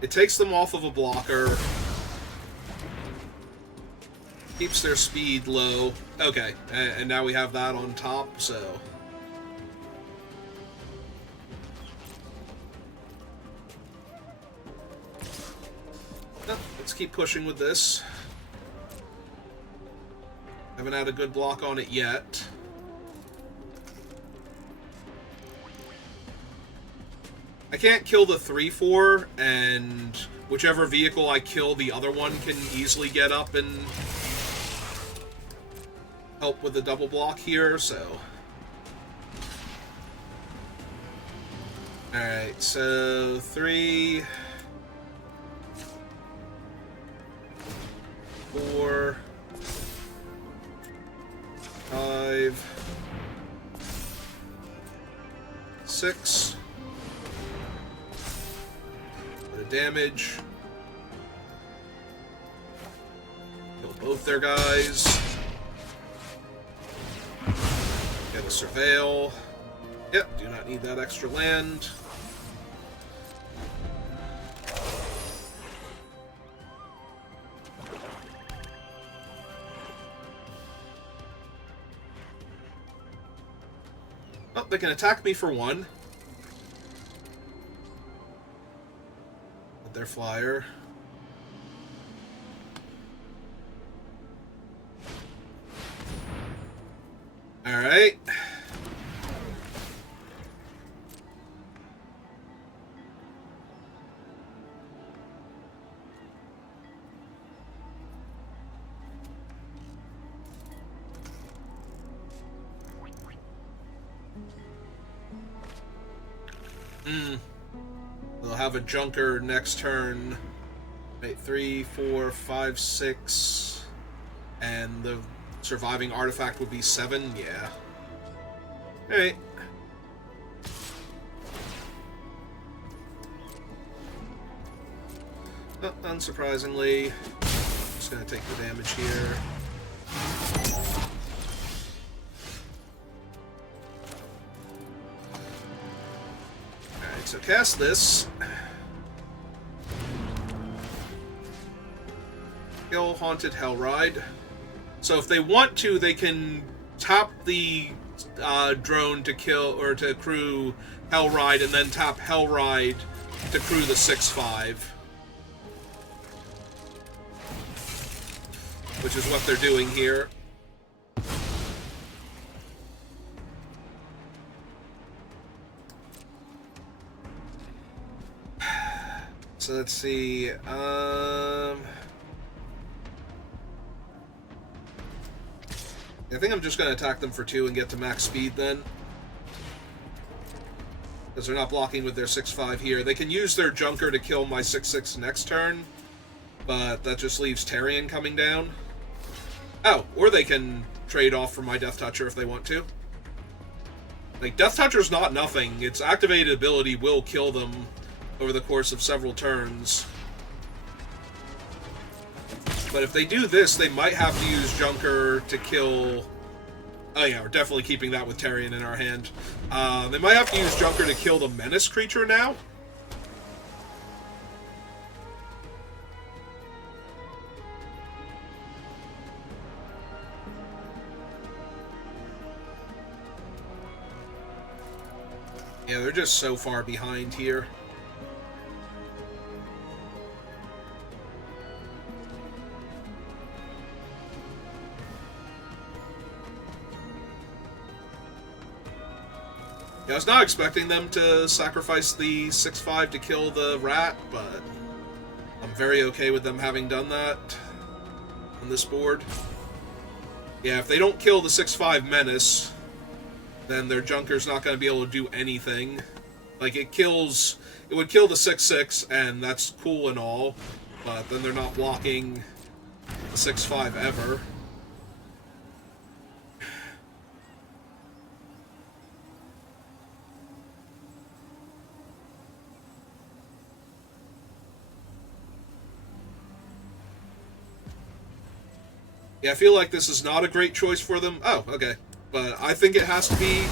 It takes them off of a blocker. Keeps their speed low. Okay, and now we have that on top, so... Let's keep pushing with this. Haven't had a good block on it yet. I can't kill the 3/4, and whichever vehicle I kill, the other one can easily get up and help with the double block here, so... Alright, so 3... 4... 5... 6... damage. Kill both their guys. Get a surveil. Yep, do not need that extra land. Oh, they can attack me for 1. Their flyer. Alright. They'll have a junker next turn. Wait, 3, 4, 5, 6. And the surviving artifact would be 7? Yeah. Alright. Oh, unsurprisingly, just gonna take the damage here. So cast this. Kill Haunted Hellride. So if they want to, they can tap the drone to kill or to crew Hellride, and then tap Hellride to crew the 6/5. Which is what they're doing here. So let's see, I think I'm just going to attack them for 2 and get to max speed then. Because they're not blocking with their 6/5 here. They can use their Junker to kill my 6/6 next turn, but that just leaves Tarion coming down. Oh, or they can trade off for my Death Toucher if they want to. Like, Death Toucher's not nothing. Its activated ability will kill them over the course of several turns. But if they do this, they might have to use Junker to kill... Oh yeah, we're definitely keeping that with Tarion in our hand. They might have to use Junker to kill the Menace creature now. Yeah, they're just so far behind here. Yeah, I was not expecting them to sacrifice the 6/5 to kill the rat, but I'm very okay with them having done that on this board. Yeah, if they don't kill the 6/5 Menace, then their Junker's not going to be able to do anything. Like, it would kill the 6/6, and that's cool and all, but then they're not blocking the 6/5 ever. Yeah, I feel like this is not a great choice for them. Oh, okay. But I think it has to be...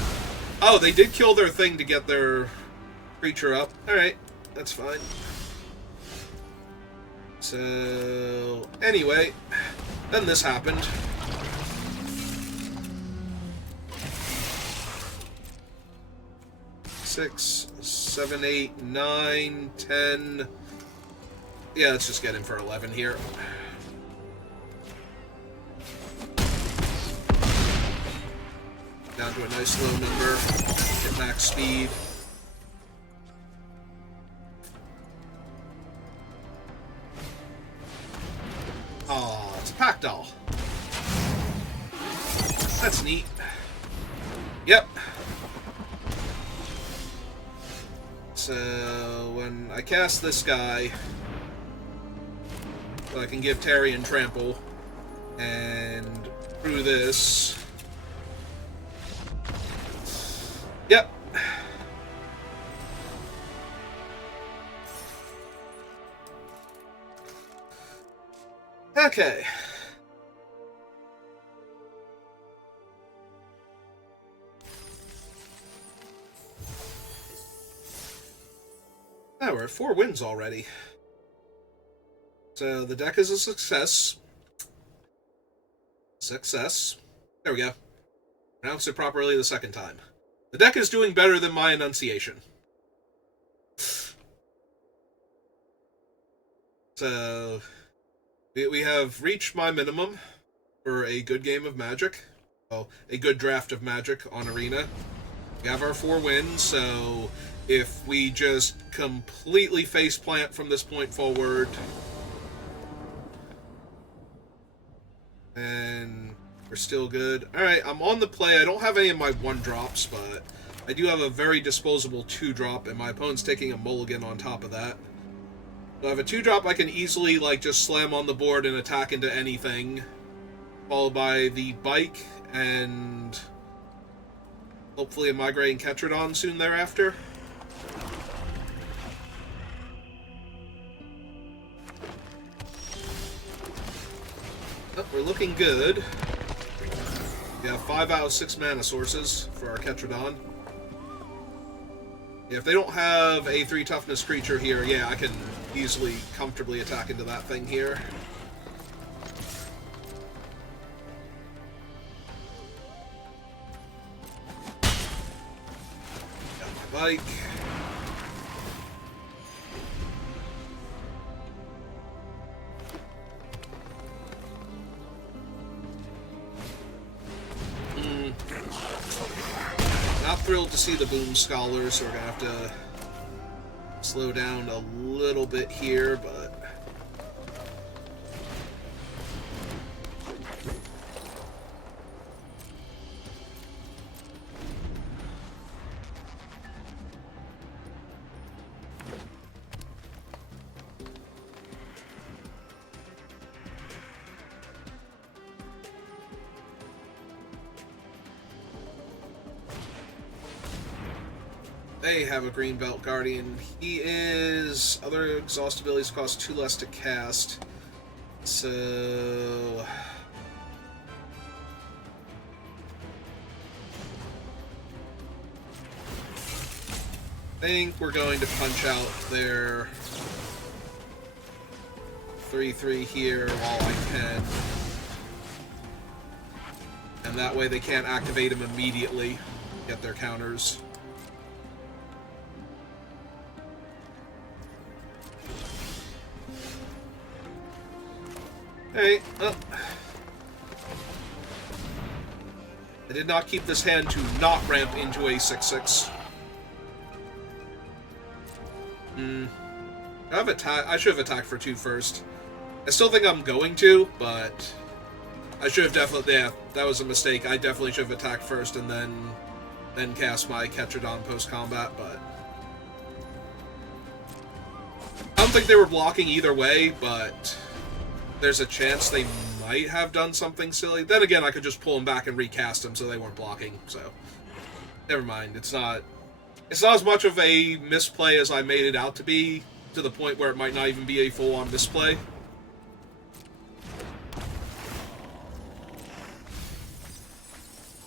Oh, they did kill their thing to get their creature up. Alright, that's fine. So, anyway, then this happened. Six, 7, 8, 9, 10... Yeah, let's just get in for 11 here. Down to a nice low number. Get max speed. Oh, it's a pack doll. That's neat. Yep. So, when I cast this guy, so I can give Tarion trample, and through this... Yep. Okay. Oh, we're at 4 wins already. So the deck is a success. Success. There we go. Pronounce it properly the second time. The deck is doing better than my enunciation. So, we have reached my minimum for a good game of Magic. Well, a good draft of Magic on Arena. We have our 4 wins, so if we just completely faceplant from this point forward, and we're still good. Alright, I'm on the play. I don't have any of my 1-drops, but I do have a very disposable 2-drop, and my opponent's taking a mulligan on top of that. So I have a 2-drop I can easily, like, just slam on the board and attack into anything, followed by the bike, and hopefully a Migrating Ketrodon soon thereafter. Oh, we're looking good. We have 5 out of 6 mana sources for our Ketrodon. Yeah, if they don't have a 3 toughness creature here, yeah, I can easily, comfortably attack into that thing here. Got my bike. Not thrilled to see the Boom Scholars, so we're gonna have to slow down a little bit here, but they have a Greenbelt Guardian. He is... Other exhaust abilities cost 2 less to cast. So... I think we're going to punch out their 3/3 here while I can. And that way they can't activate him immediately. Get their counters. Hey, oh. I did not keep this hand to not ramp into a 6/6. I should have attacked for 2 first. I still think I'm going to, but I should have definitely... Yeah, that was a mistake. I definitely should have attacked first and then then cast my Ketradon post-combat, but... I don't think they were blocking either way, but there's a chance they might have done something silly. Then again, I could just pull them back and recast them so they weren't blocking, so... Never mind, it's not as much of a misplay as I made it out to be, to the point where it might not even be a full-on misplay.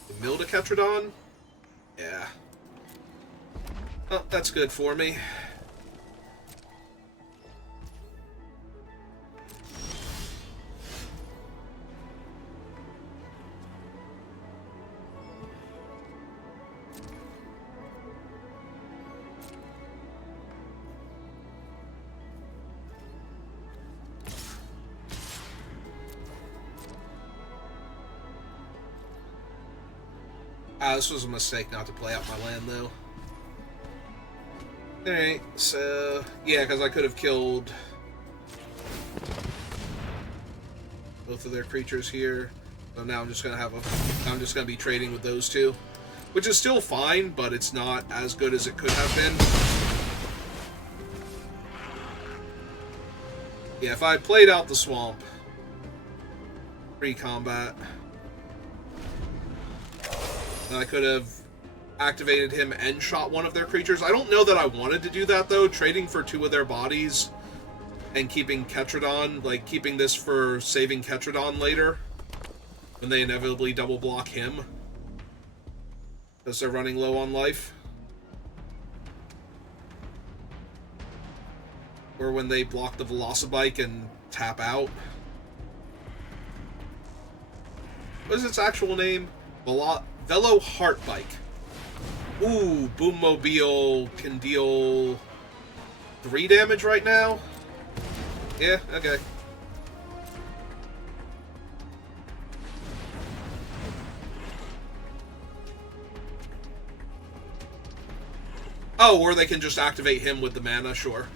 The Milda Ketradon? Yeah. Well, that's good for me. This was a mistake not to play out my land, though. Alright, so... Yeah, because I could have killed both of their creatures here. So now I'm just gonna I'm just gonna be trading with those two. Which is still fine, but it's not as good as it could have been. Yeah, if I had played out the swamp pre-combat, I could have activated him and shot one of their creatures. I don't know that I wanted to do that, though. Trading for two of their bodies and keeping Ketradon, like, keeping this for saving Ketradon later, when they inevitably double block him, because they're running low on life. Or when they block the Velocibike and tap out. What is its actual name? Velo Heartbike. Ooh, Boommobile can deal 3 damage right now? Yeah, okay. Oh, or they can just activate him with the mana, sure.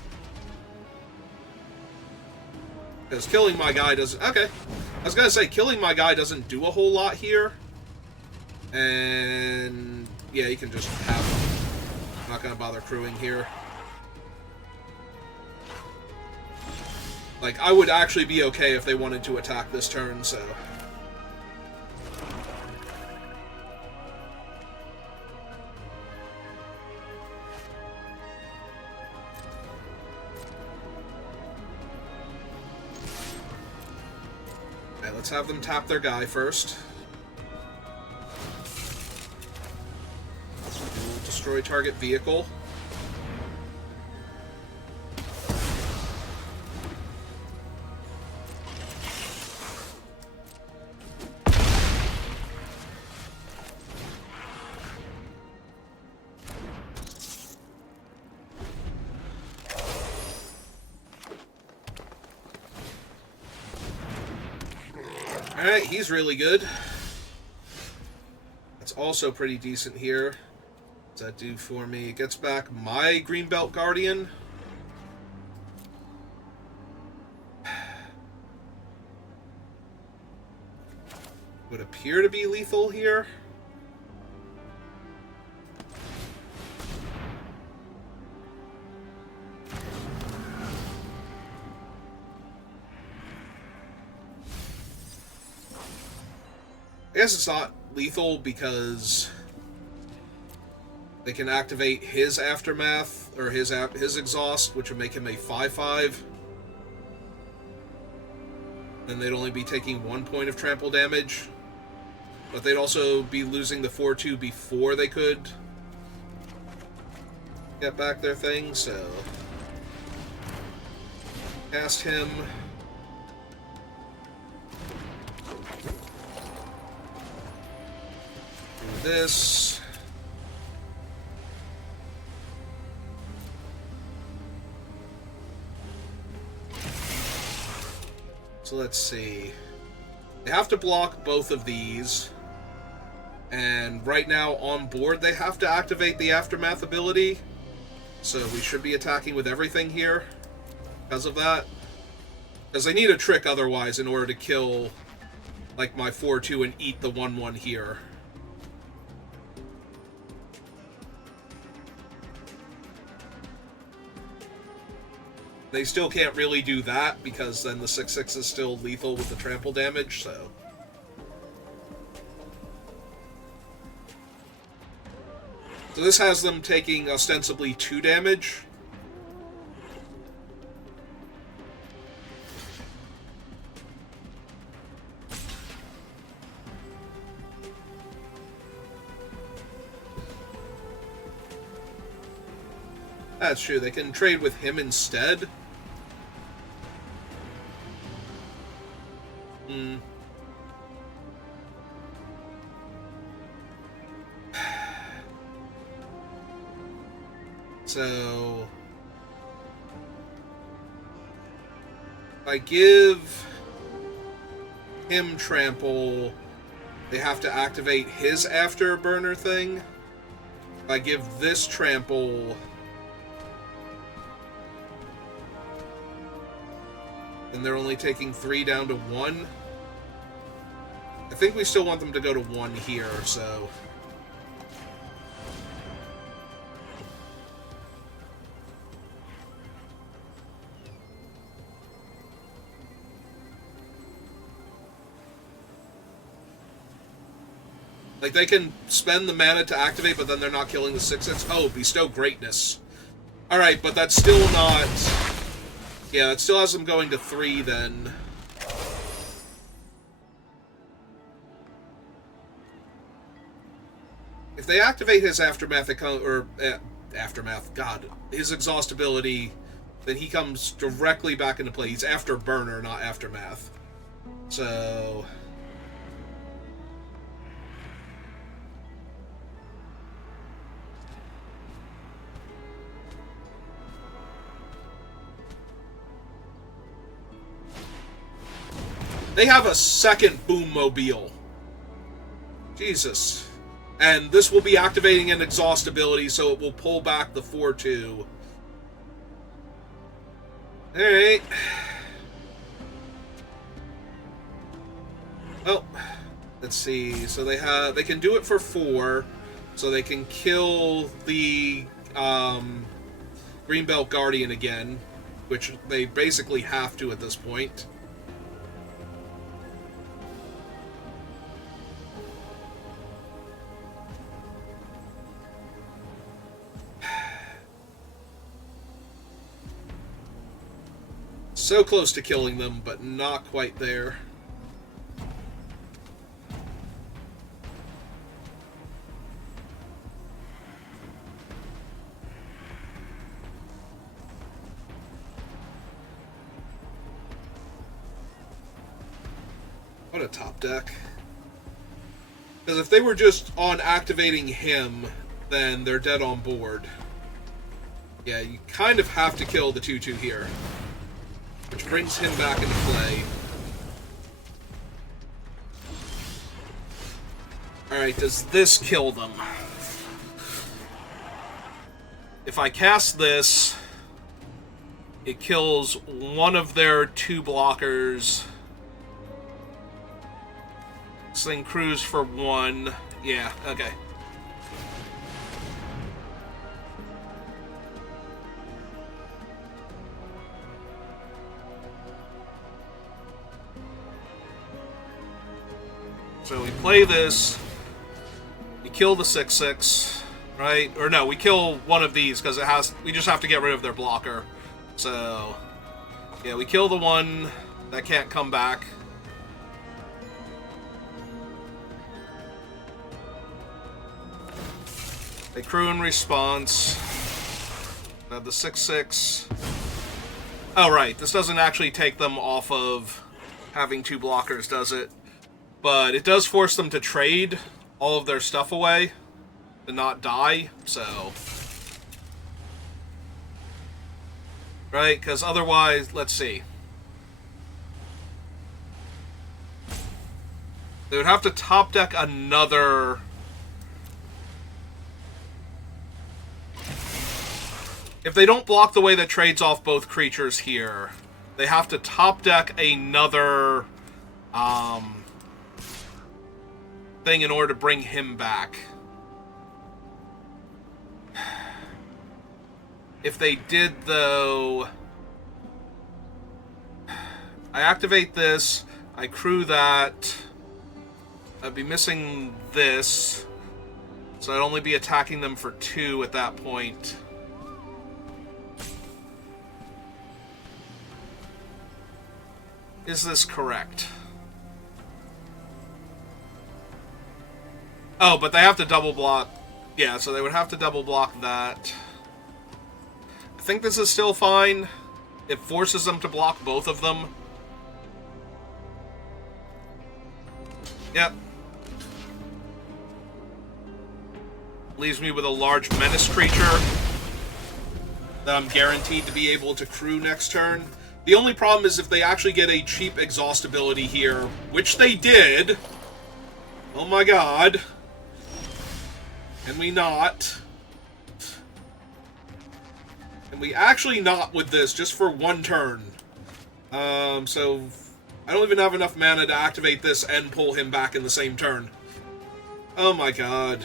Because killing my guy doesn't... Okay. I was gonna say, killing my guy doesn't do a whole lot here. And... yeah, you can just have him. I'm not gonna bother crewing here. Like, I would actually be okay if they wanted to attack this turn, so... Alright, let's have them tap their guy first. We'll destroy target vehicle. Alright, he's really good. That's also pretty decent here. What does that do for me? It gets back my Greenbelt Guardian. Would appear to be lethal here. I guess it's not lethal because they can activate his Aftermath, or his Exhaust, which would make him a 5/5. Then they'd only be taking 1 point of trample damage. But they'd also be losing the 4/2 before they could get back their thing, so... Cast him... this. So let's see. They have to block both of these. And right now on board they have to activate the Aftermath ability. So we should be attacking with everything here because of that. Because they need a trick otherwise in order to kill like my 4/2 and eat the 1/1 here. They still can't really do that, because then the 6/6 is still lethal with the trample damage, so... So this has them taking ostensibly 2 damage. That's true, they can trade with him instead. Hmm. So... if I give him trample, they have to activate his afterburner thing. If I give this trample... and they're only taking 3 down to 1. I think we still want them to go to 1 here, so... like, they can spend the mana to activate, but then they're not killing the 6/6. Oh, bestow greatness. Alright, but that's still not... yeah, that still has them going to 3, then. If they activate his Aftermath, Aftermath, God, his Exhaust ability, then he comes directly back into play. He's Afterburner, not Aftermath. So... they have a second Boom Mobile. Jesus. And this will be activating an Exhaust ability, so it will pull back the 4/2. Alright. Well, let's see. So they can do it for 4. So they can kill the Greenbelt Guardian again, which they basically have to at this point. So close to killing them, but not quite there. What a top deck. Because if they were just on activating him, then they're dead on board. Yeah, you kind of have to kill the 2/2 here. Which brings him back into play. Alright, does this kill them? If I cast this, it kills one of their 2 blockers. Sling Cruise for 1. Yeah, okay. So we play this, we kill the 6/6, right? Or no, we kill one of these because we just have to get rid of their blocker. So, yeah, we kill the one that can't come back. They crew in response. The 6/6. Oh, right, this doesn't actually take them off of having 2 blockers, does it? But it does force them to trade all of their stuff away and not die, so... right, because otherwise, let's see. They would have to top deck another... if they don't block the way that trades off both creatures here, they have to top deck another... thing in order to bring him back. If they did, though... I activate this. I crew that. I'd be missing this. So I'd only be attacking them for 2 at that point. Is this correct? Oh, but they have to double block. Yeah, so they would have to double block that. I think this is still fine. It forces them to block both of them. Yep. Leaves me with a large menace creature that I'm guaranteed to be able to crew next turn. The only problem is if they actually get a cheap exhaust ability here, which they did. Oh my god. Can we not? Can we actually not with this, just for 1 turn? So I don't even have enough mana to activate this and pull him back in the same turn. Oh my god.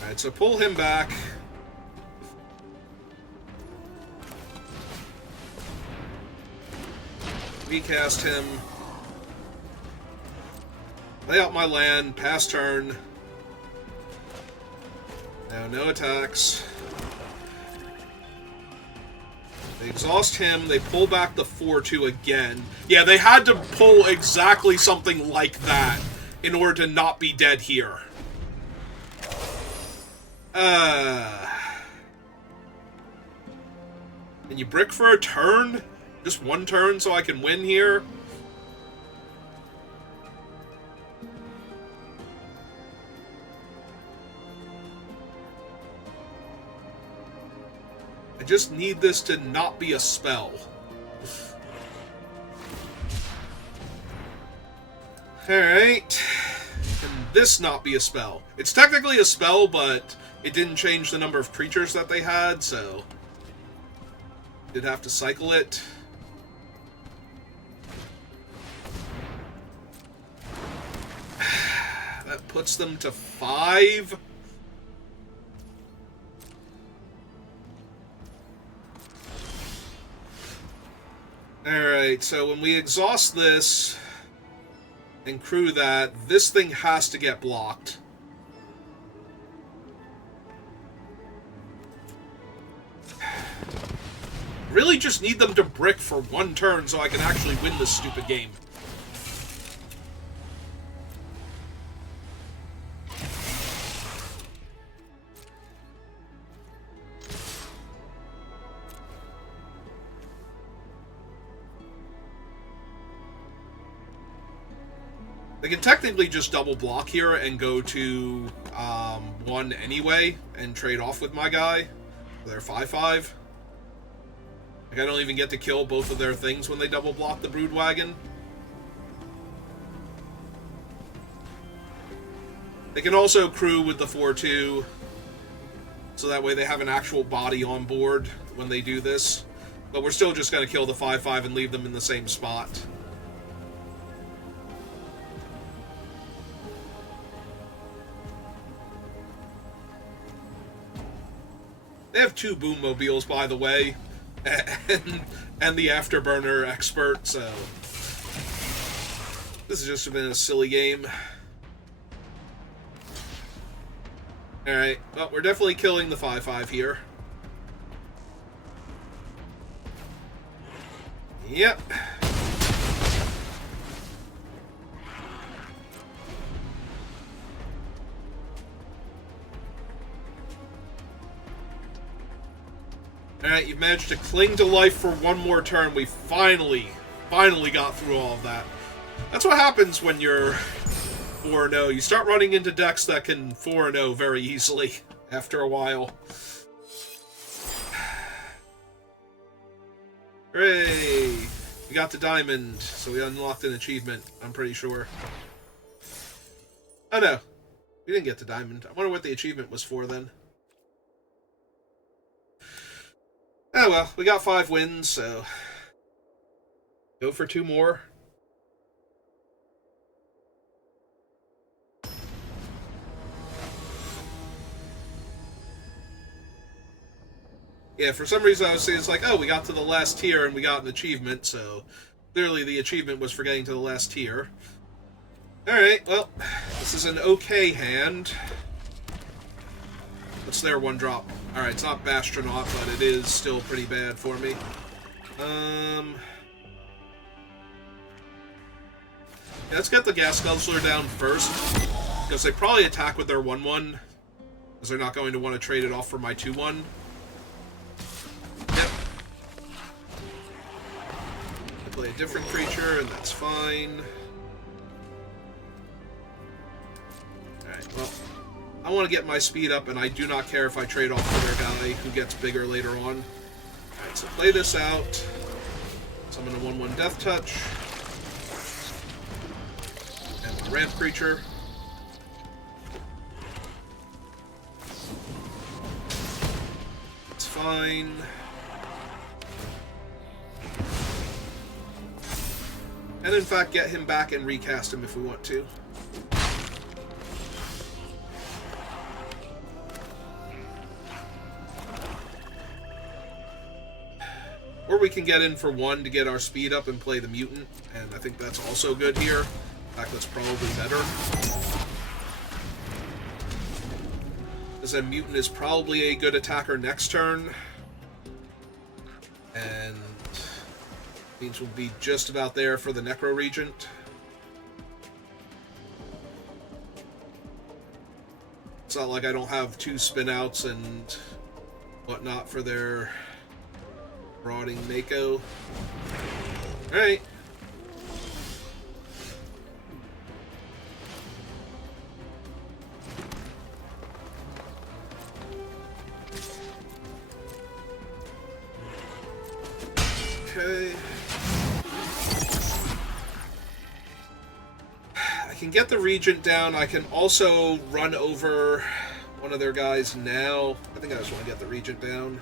Alright, so pull him back. Recast him. Lay out my land, pass turn. Now, no attacks. They exhaust him, they pull back the 4-2 again. Yeah, they had to pull exactly something like that in order to not be dead here. Can you brick for a turn? Just 1 turn so I can win here? I just need this to not be a spell. Alright. Can this not be a spell? It's technically a spell, but it didn't change the number of creatures that they had, so did have to cycle it. That puts them to 5. Alright, so when we exhaust this and crew that, this thing has to get blocked. Really just need them to brick for 1 turn so I can actually win this stupid game. They can technically just double block here and go to 1 anyway and trade off with my guy. They're 5-5. Like, I don't even get to kill both of their things when they double block the Brood Wagon. They can also crew with the 4-2, so that way they have an actual body on board when they do this. But we're still just going to kill the 5-5 and leave them in the same spot. They have 2 Boommobiles, by the way, and the Afterburner expert, so this has just been a silly game. Alright, well, we're definitely killing the 5-5 here. Yep. Alright, you've managed to cling to life for 1 more turn. We finally got through all of that. That's what happens when you're 4-0. You start running into decks that can 4-0 very easily after a while. Hooray! We got the diamond, so we unlocked an achievement, I'm pretty sure. Oh no, we didn't get the diamond. I wonder what the achievement was for then. Oh well, we got 5 wins, so go for 2 more. Yeah, for some reason I was saying it's like, oh, we got to the last tier and we got an achievement, so clearly the achievement was for getting to the last tier. Alright, well, this is an okay hand. What's their one drop? Alright, it's not Bastronaut, but it is still pretty bad for me. Yeah, let's get the Gas Guzzler down first, because they probably attack with their 1-1, because they're not going to want to trade it off for my 2-1. Yep. I play a different creature, and that's fine. Alright, well, I want to get my speed up, and I do not care if I trade off for their guy, who gets bigger later on. Alright, so play this out. Summon a 1-1 Death Touch. And my ramp creature. It's fine. And in fact, get him back and recast him if we want to. Or we can get in for 1 to get our speed up and play the Mutant, and I think that's also good here. In fact, that's probably better. Because then Mutant is probably a good attacker next turn. And means we'll be just about there for the Necro Regent. It's not like I don't have 2 spin-outs and whatnot for their Rotting Mako. Alright. Okay. I can get the Regent down. I can also run over one of their guys now. I think I just want to get the Regent down.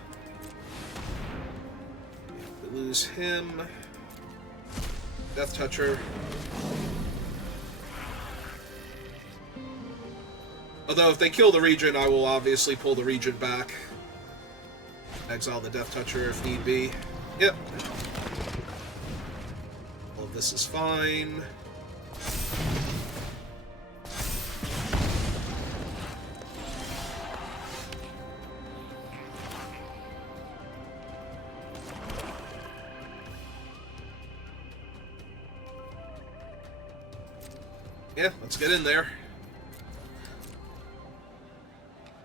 We lose him. Death Toucher. Although if they kill the Regent, I will obviously pull the Regent back. Exile the Death Toucher if need be. Yep. All of this is fine. Yeah, let's get in there.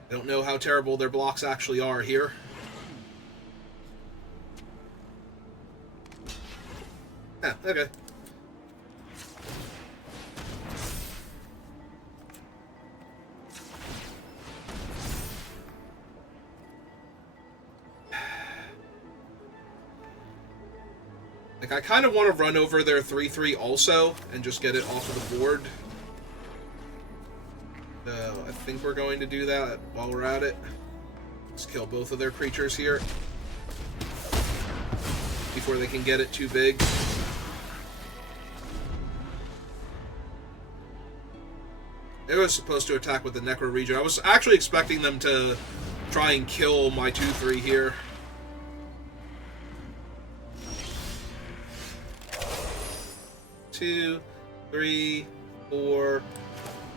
I don't know how terrible their blocks actually are here. Yeah, okay. Like, I kind of want to run over their 3-3 also, and just get it off of the board. So, I think we're going to do that while we're at it. Let's kill both of their creatures here. Before they can get it too big. They were supposed to attack with the Necro Regent. I was actually expecting them to try and kill my 2-3 here. Two, 3, 4,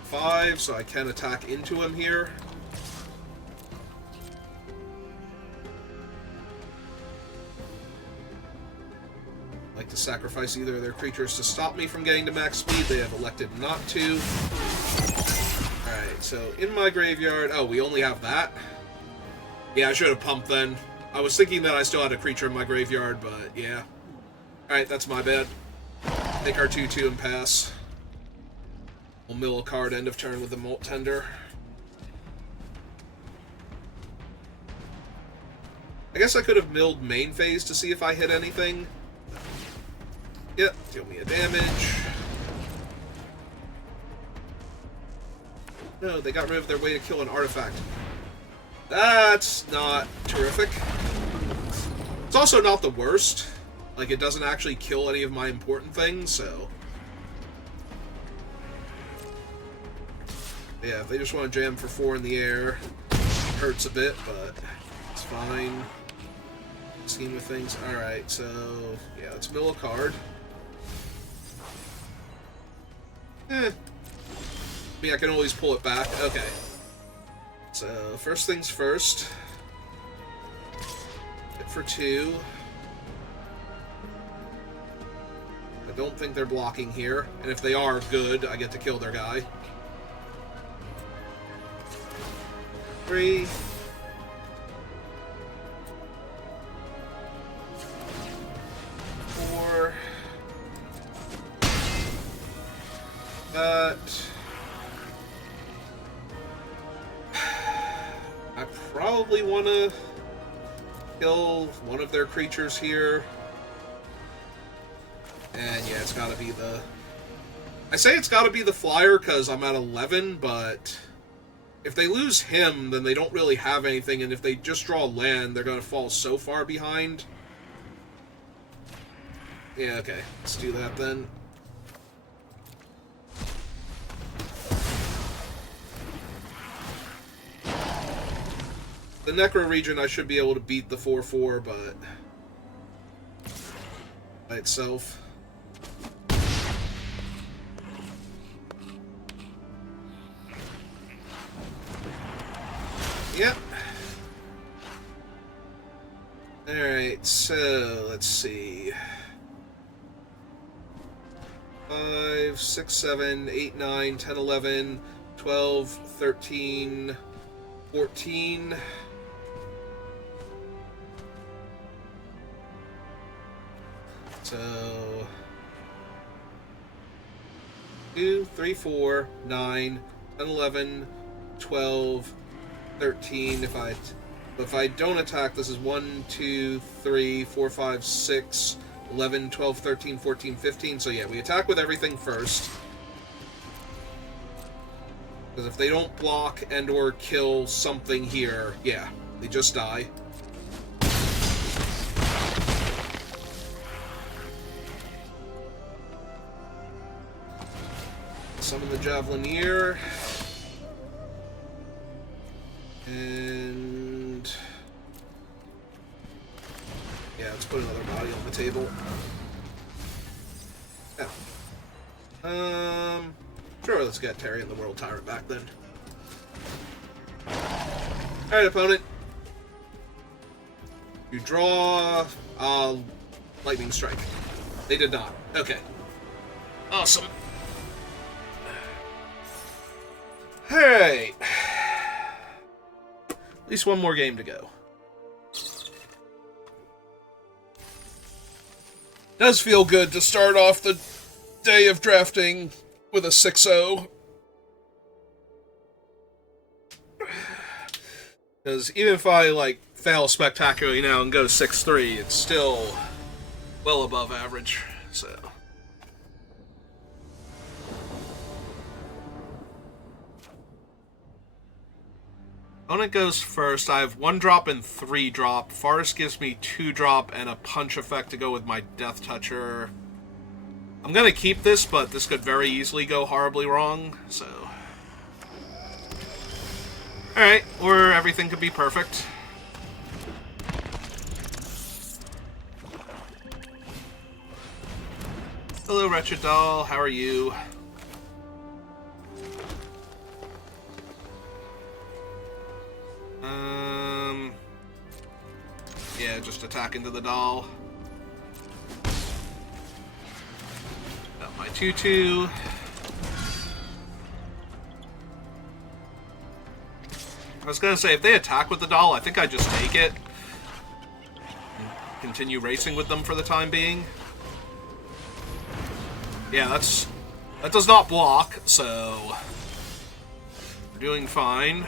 5, so I can attack into him here. I'd like to sacrifice either of their creatures to stop me from getting to max speed. They have elected not to. Alright, so in my graveyard... Oh, we only have that? Yeah, I should have pumped then. I was thinking that I still had a creature in my graveyard, but yeah. Alright, that's my bad. Take our 2-2 and pass. We'll mill a card end of turn with the Molt Tender. I guess I could have milled main phase to see if I hit anything. Yep, deal me a damage. No, they got rid of their way to kill an artifact. That's not terrific. It's also not the worst. Like, it doesn't actually kill any of my important things, so... Yeah, if they just want to jam for 4 in the air, it hurts a bit, but it's fine. scheme of things. Alright, so yeah, let's mill a card. I mean, I can always pull it back. Okay. So, first things first. Hit for 2. I don't think they're blocking here. And if they are, good. I get to kill their guy. 3. 4. That. I probably want to kill one of their creatures here. And yeah, it's got to be the... I say it's got to be the flyer because I'm at 11, but if they lose him, then they don't really have anything, and if they just draw land, they're going to fall so far behind. Yeah, okay. Let's do that then. The Necro region, I should be able to beat the 4/4, but by itself. Yep. Alright, so let's see. 5, 6, 7, 8, 9, 10, 11, 12, 13, 14. So 2, 3, 4, 9, 10, 11, 12, 13. If I don't attack, this is 1, 2, 3, 4, 5, 6, 11, 12, 13, 14, 15. So yeah, we attack with everything first. Because if they don't block and or kill something here, yeah, they just die. Summon the Javelineer. And yeah, let's put another body on the table. Yeah. Sure, let's get Terry and the World Tyrant back then. Alright, opponent. You draw Lightning Strike. They did not. Okay. Awesome. Alright. At least one more game to go. Does feel good to start off the day of drafting with a 6-0. Because even if I, fail spectacularly now and go 6-3, it's still well above average, so... Opponent goes first. I have 1-drop and 3-drop. Forest gives me 2-drop and a punch effect to go with my Death Toucher. I'm going to keep this, but this could very easily go horribly wrong, so... Alright, or everything could be perfect. Hello, Wretched Doll. How are you? Yeah, just attack into the doll. Got my 2/2. I was gonna say, if they attack with the doll, I think I just take it. And continue racing with them for the time being. Yeah, that does not block, so we're doing fine.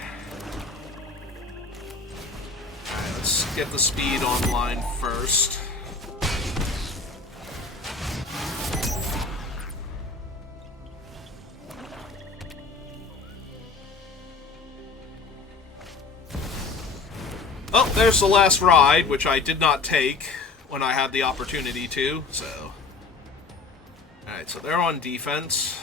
Alright, let's get the speed online first. Oh, there's the last ride, which I did not take when I had the opportunity to, so... Alright, so they're on defense.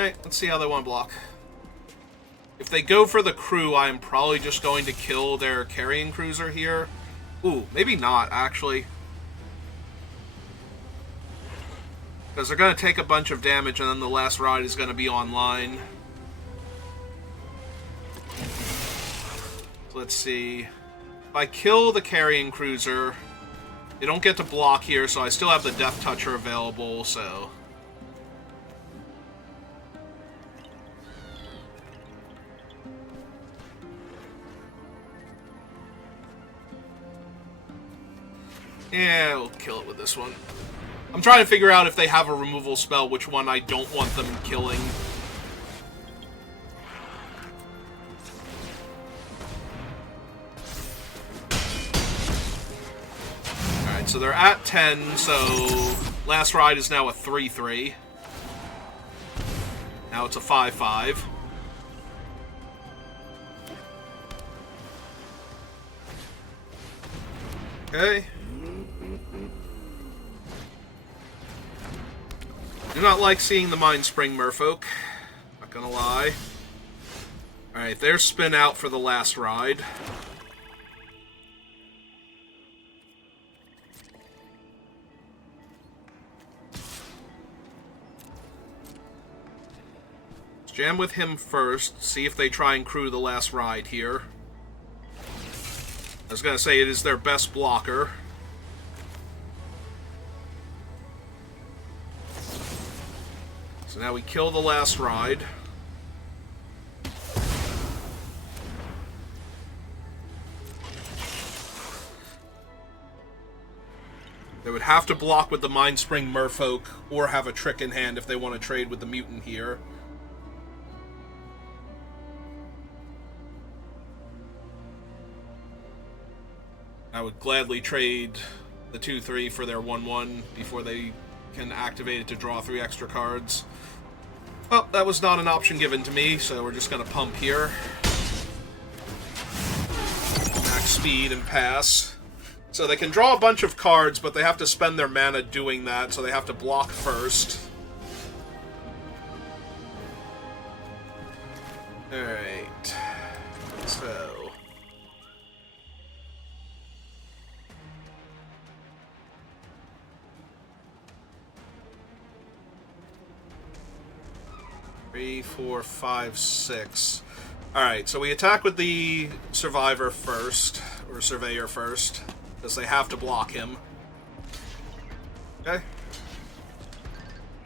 Alright, let's see how they want to block. If they go for the crew, I am probably just going to kill their carrying cruiser here. Ooh, maybe not, actually. Because they're going to take a bunch of damage, and then the last ride is going to be online. So let's see. If I kill the carrying cruiser, they don't get to block here, so I still have the Death Toucher available, so... Yeah, we'll kill it with this one. I'm trying to figure out if they have a removal spell, which one I don't want them killing. Alright, so they're at 10, so last ride is now a 3-3. Now it's a 5-5. Okay. Do not like seeing the Mind Spring Merfolk. Not gonna lie. Alright, they're spin out for the last ride. Let's jam with him first, see if they try and crew the last ride here. I was gonna say it is their best blocker. So now we kill the last ride. They would have to block with the Mind Spring Merfolk or have a trick in hand if they want to trade with the mutant here. I would gladly trade the 2-3 for their 1-1 before they can activate it to draw 3 extra cards. Oh, that was not an option given to me, so we're just going to pump here. Max speed and pass. So they can draw a bunch of cards, but they have to spend their mana doing that, so they have to block first. Alright. So... Three, 4, 5, 6. Alright, so we attack with the Survivor first, or Surveyor first, because they have to block him. Okay.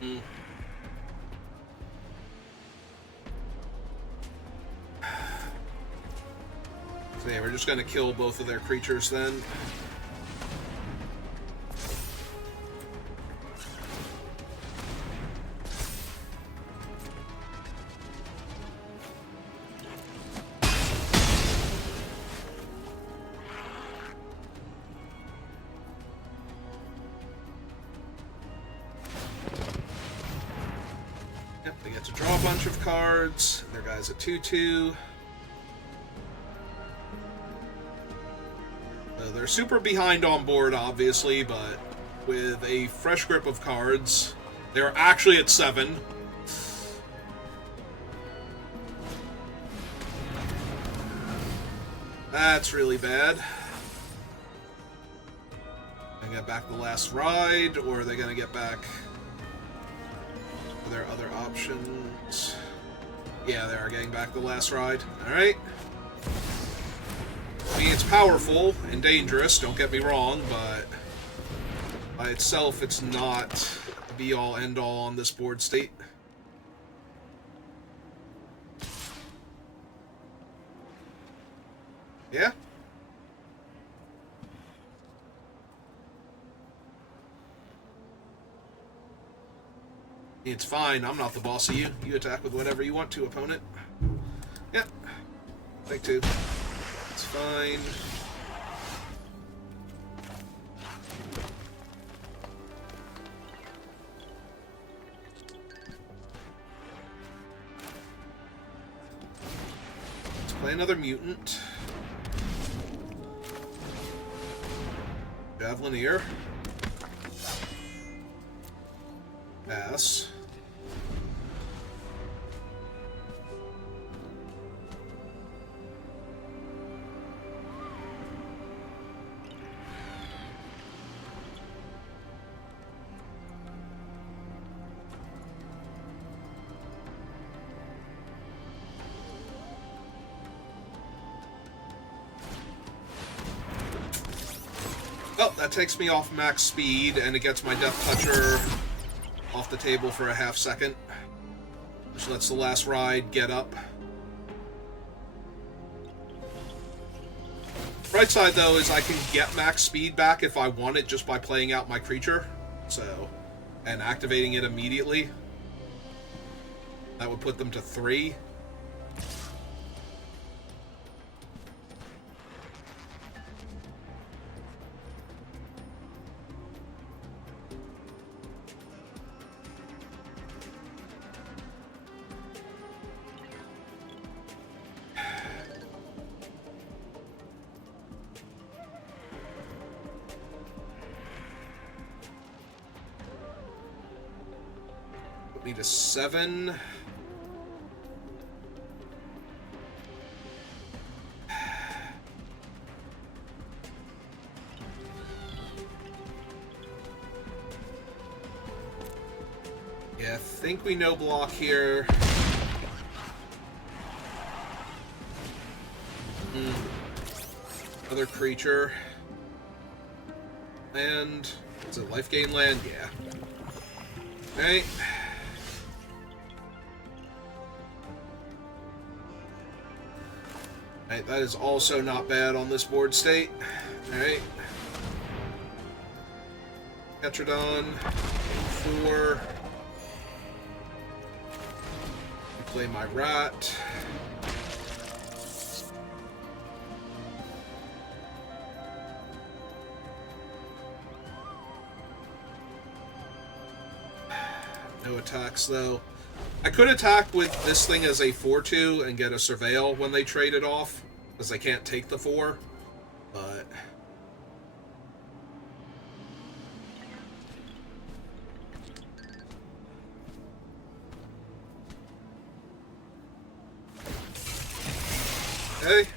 So yeah, we're just going to kill both of their creatures then. They get to draw a bunch of cards. Their guy's a 2-2. They're super behind on board, obviously, but with a fresh grip of cards, they're actually at 7. That's really bad. They get back the last ride, or are they going to get back... Are there other options? Yeah, they are getting back the last ride. Alright. I mean, it's powerful and dangerous, don't get me wrong, but by itself, it's not the be-all, end-all on this board state. Yeah? It's fine, I'm not the boss of you. You attack with whatever you want to, opponent. Yep. Take 2. It's fine. Let's play another mutant. Javelineer. that takes me off max speed, and it gets my Death Toucher off the table for a half second. Which lets the last ride get up. Bright side, though, is I can get max speed back if I want it just by playing out my creature. So, and activating it immediately. That would put them to 3. Put me to 7. Yeah, I think we no block here. Other creature. Land. Is it life gain land? Yeah. Alright. Alright, that is also not bad on this board state. Alright. Tetradon. 4. Play my rat. No attacks, though. I could attack with this thing as a 4-2 and get a Surveil when they trade it off, because they can't take the 4, but... Okay.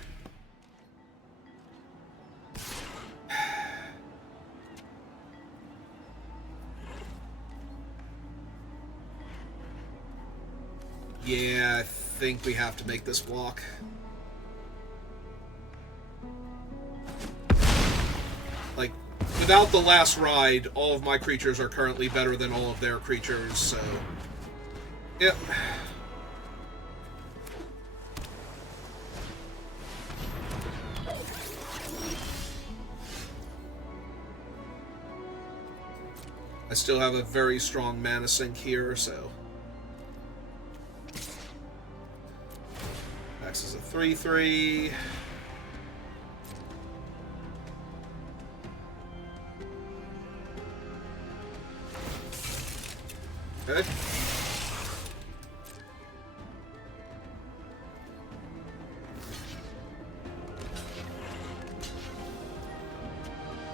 Yeah, I think we have to make this block. Like, without the last ride, all of my creatures are currently better than all of their creatures, so... Yep. I still have a very strong mana sink here, so... X is a 3/3. Okay.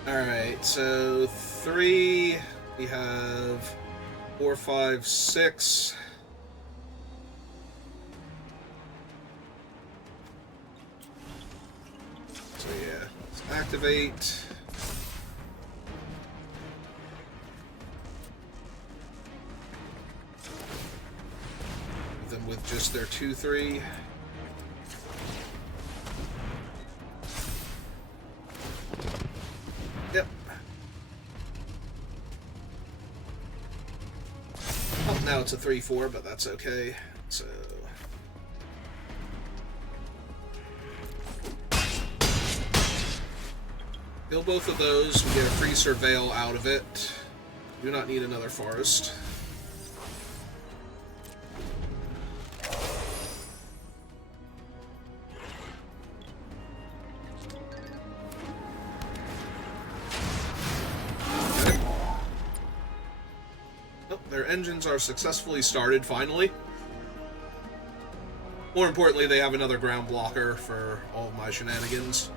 Alright, so 3... We have 4, 5, 6. So yeah, let's activate. Them with just their 2/3. Yep. Oh, now it's a 3/4, but that's okay. So. Kill both of those, we get a free Surveil out of it. Do not need another forest. Okay. Oh, their engines are successfully started, finally. More importantly, they have another ground blocker for all of my shenanigans.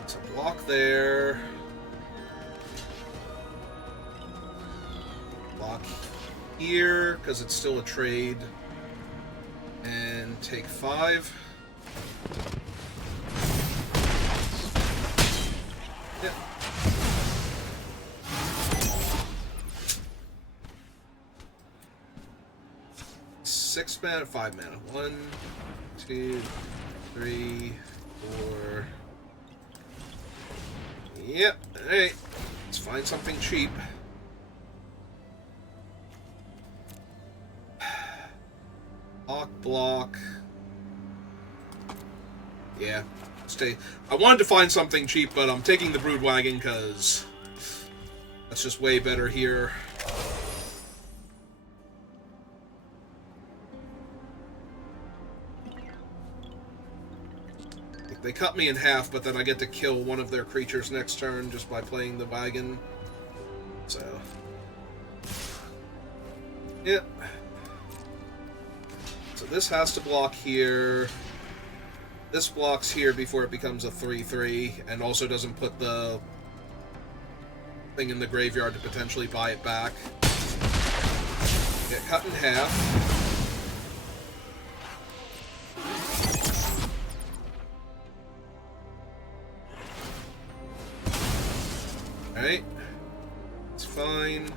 It's a block there. Block here, because it's still a trade. And take 5. Yep. 6 mana, 5 mana. 1, 2, 3, 4. Yep, alright. Let's find something cheap. Block. Yeah. Stay. I wanted to find something cheap, but I'm taking the Broodwagon because that's just way better here. They cut me in half, but then I get to kill one of their creatures next turn just by playing the wagon. So. Yep. So this has to block here. This blocks here before it becomes a 3/3, and also doesn't put the thing in the graveyard to potentially buy it back. Get cut in half. Alright. It's fine.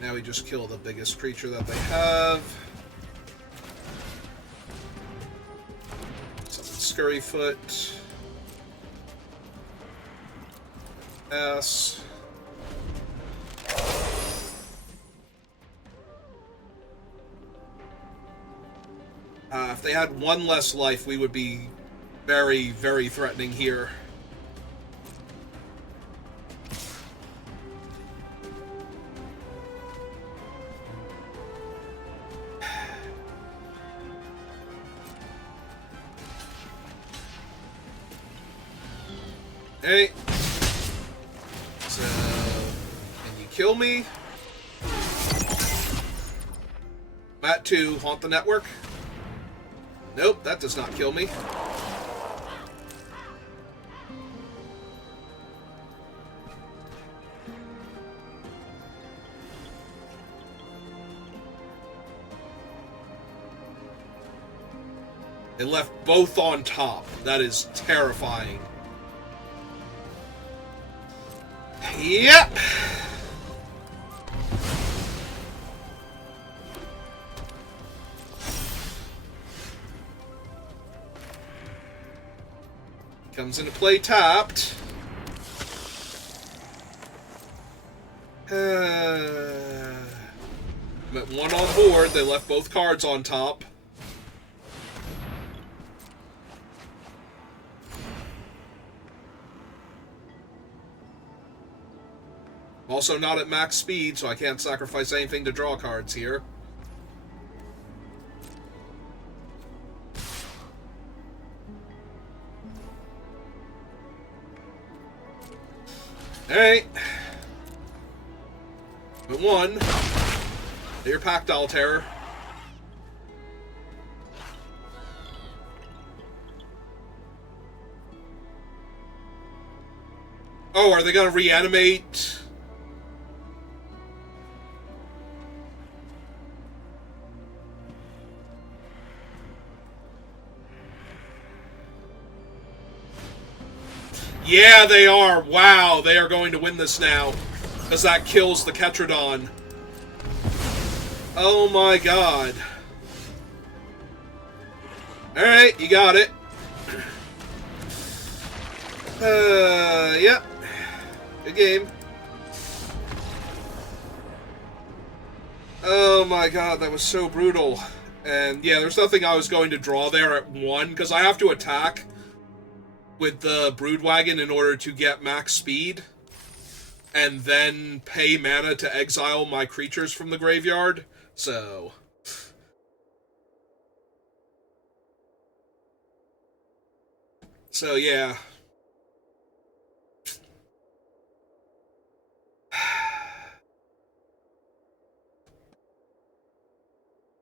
Now we just kill the biggest creature that they have. Scurryfoot. S. If they had one less life, we would be very, very threatening here. Hey. So, can you kill me? Mat 2, haunt the network? Nope, that does not kill me. They left both on top. That is terrifying. Yep. Comes into play tapped. I'm at 1 on board. They left both cards on top. Also not at max speed, so I can't sacrifice anything to draw cards here. Alright. But 1. Your Pactile Terror. Oh, are they gonna reanimate? Yeah, they are. Wow, they are going to win this now. Because that kills the Ketradon. Oh my god. Alright, you got it. Yep. Good game. Oh my god, that was so brutal. And yeah, there's nothing I was going to draw there at 1, because I have to attack with the Broodwagon in order to get max speed, and then pay mana to exile my creatures from the graveyard, so... So, yeah.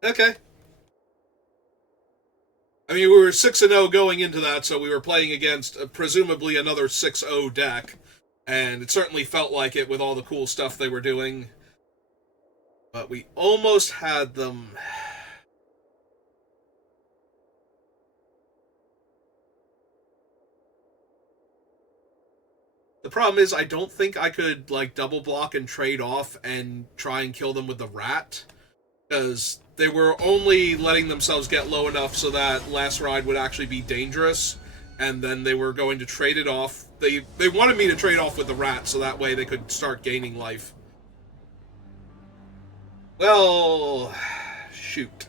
Okay. I mean, we were 6-0 going into that, so we were playing against presumably another 6-0 deck. And it certainly felt like it with all the cool stuff they were doing. But we almost had them. The problem is I don't think I could, like, double block and trade off and try and kill them with the rat. Because they were only letting themselves get low enough so that last ride would actually be dangerous. And then they were going to trade it off. They wanted me to trade off with the rat so that way they could start gaining life. Well, shoot.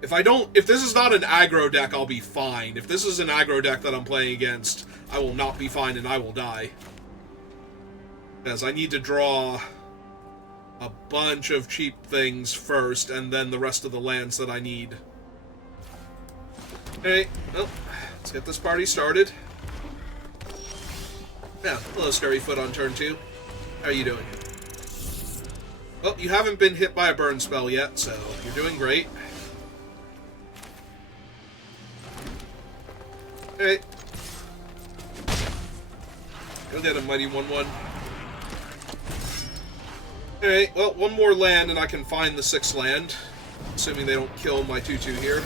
If this is not an aggro deck, I'll be fine. If this is an aggro deck that I'm playing against, I will not be fine and I will die. Because I need to draw a bunch of cheap things first, and then the rest of the lands that I need. Okay, well, let's get this party started. Yeah, hello, Scurryfoot on turn 2. How are you doing? Well, you haven't been hit by a burn spell yet, so you're doing great. Okay. Go get a Mighty 1/1. Alright, well, one more land and I can find the 6th land. Assuming they don't kill my 2/2 here.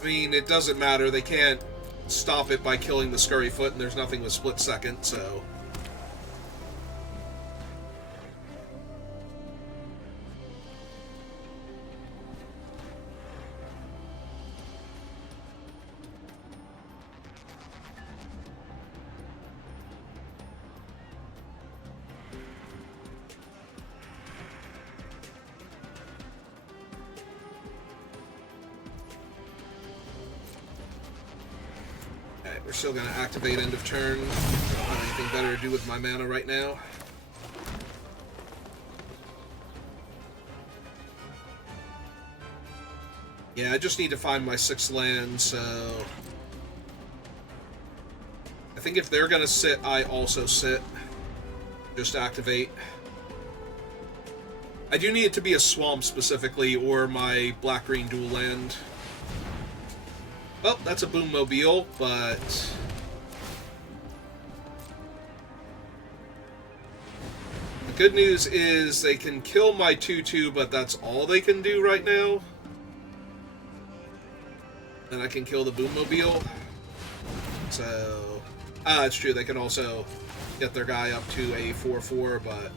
I mean, it doesn't matter. They can't stop it by killing the Scurryfoot, and there's nothing with split second, so... We're still going to activate end of turn. I don't have anything better to do with my mana right now. Yeah, I just need to find my 6th land, so... I think if they're going to sit, I also sit. Just activate. I do need it to be a swamp specifically, or my black-green dual land. Well, that's a Boommobile, but... The good news is they can kill my 2/2, but that's all they can do right now. And I can kill the Boommobile. So... it's true, they can also get their guy up to a 4/4, but...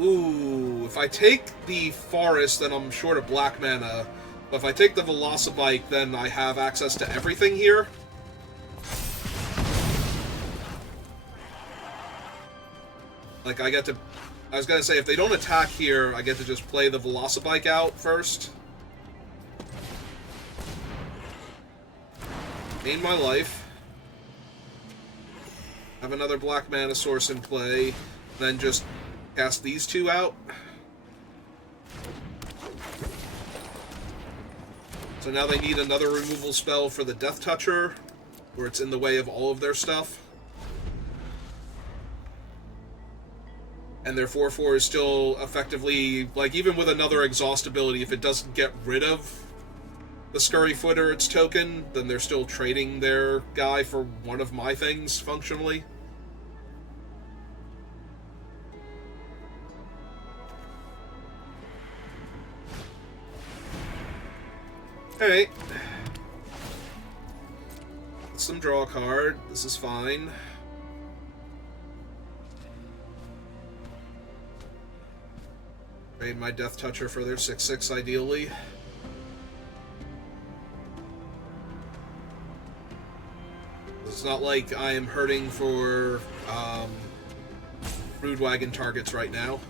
Ooh, if I take the Forest, then I'm short of black mana. But if I take the Velocibike, then I have access to everything here. Like, I get to... I was gonna say, if they don't attack here, I get to just play the Velocibike out first. Gain my life. Have another black mana source in play. Then just... cast these 2 out. So now they need another removal spell for the Death Toucher, where it's in the way of all of their stuff. And their 4/4 is still effectively, like, even with another exhaust ability, if it doesn't get rid of the Scurryfoot or its token, then they're still trading their guy for one of my things, functionally. Alright. Let's them draw a card. This is fine. Trade my Death Toucher for their 6/6, ideally. It's not like I am hurting for Brood Wagon targets right now.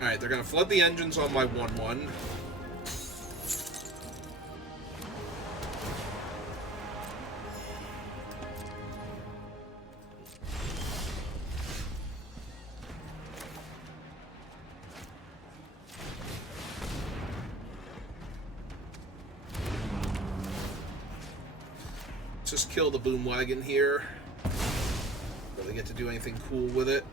Alright, they're going to flood the engines on my 1/1. Just kill the Boom Wagon here. really get to do anything cool with it.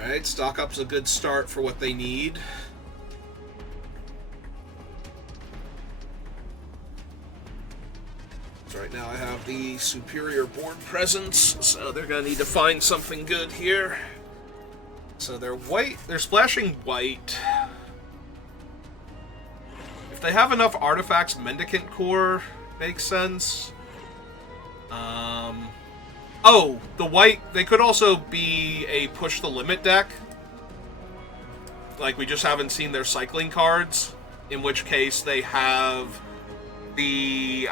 Alright, stock up's a good start for what they need. So right now I have the superior board presence, so they're going to need to find something good here. So they're white, they're splashing white. If they have enough artifacts, Mendicant Core makes sense. Oh, the white, they could also be a push the limit deck. Like, we just haven't seen their cycling cards, in which case they have the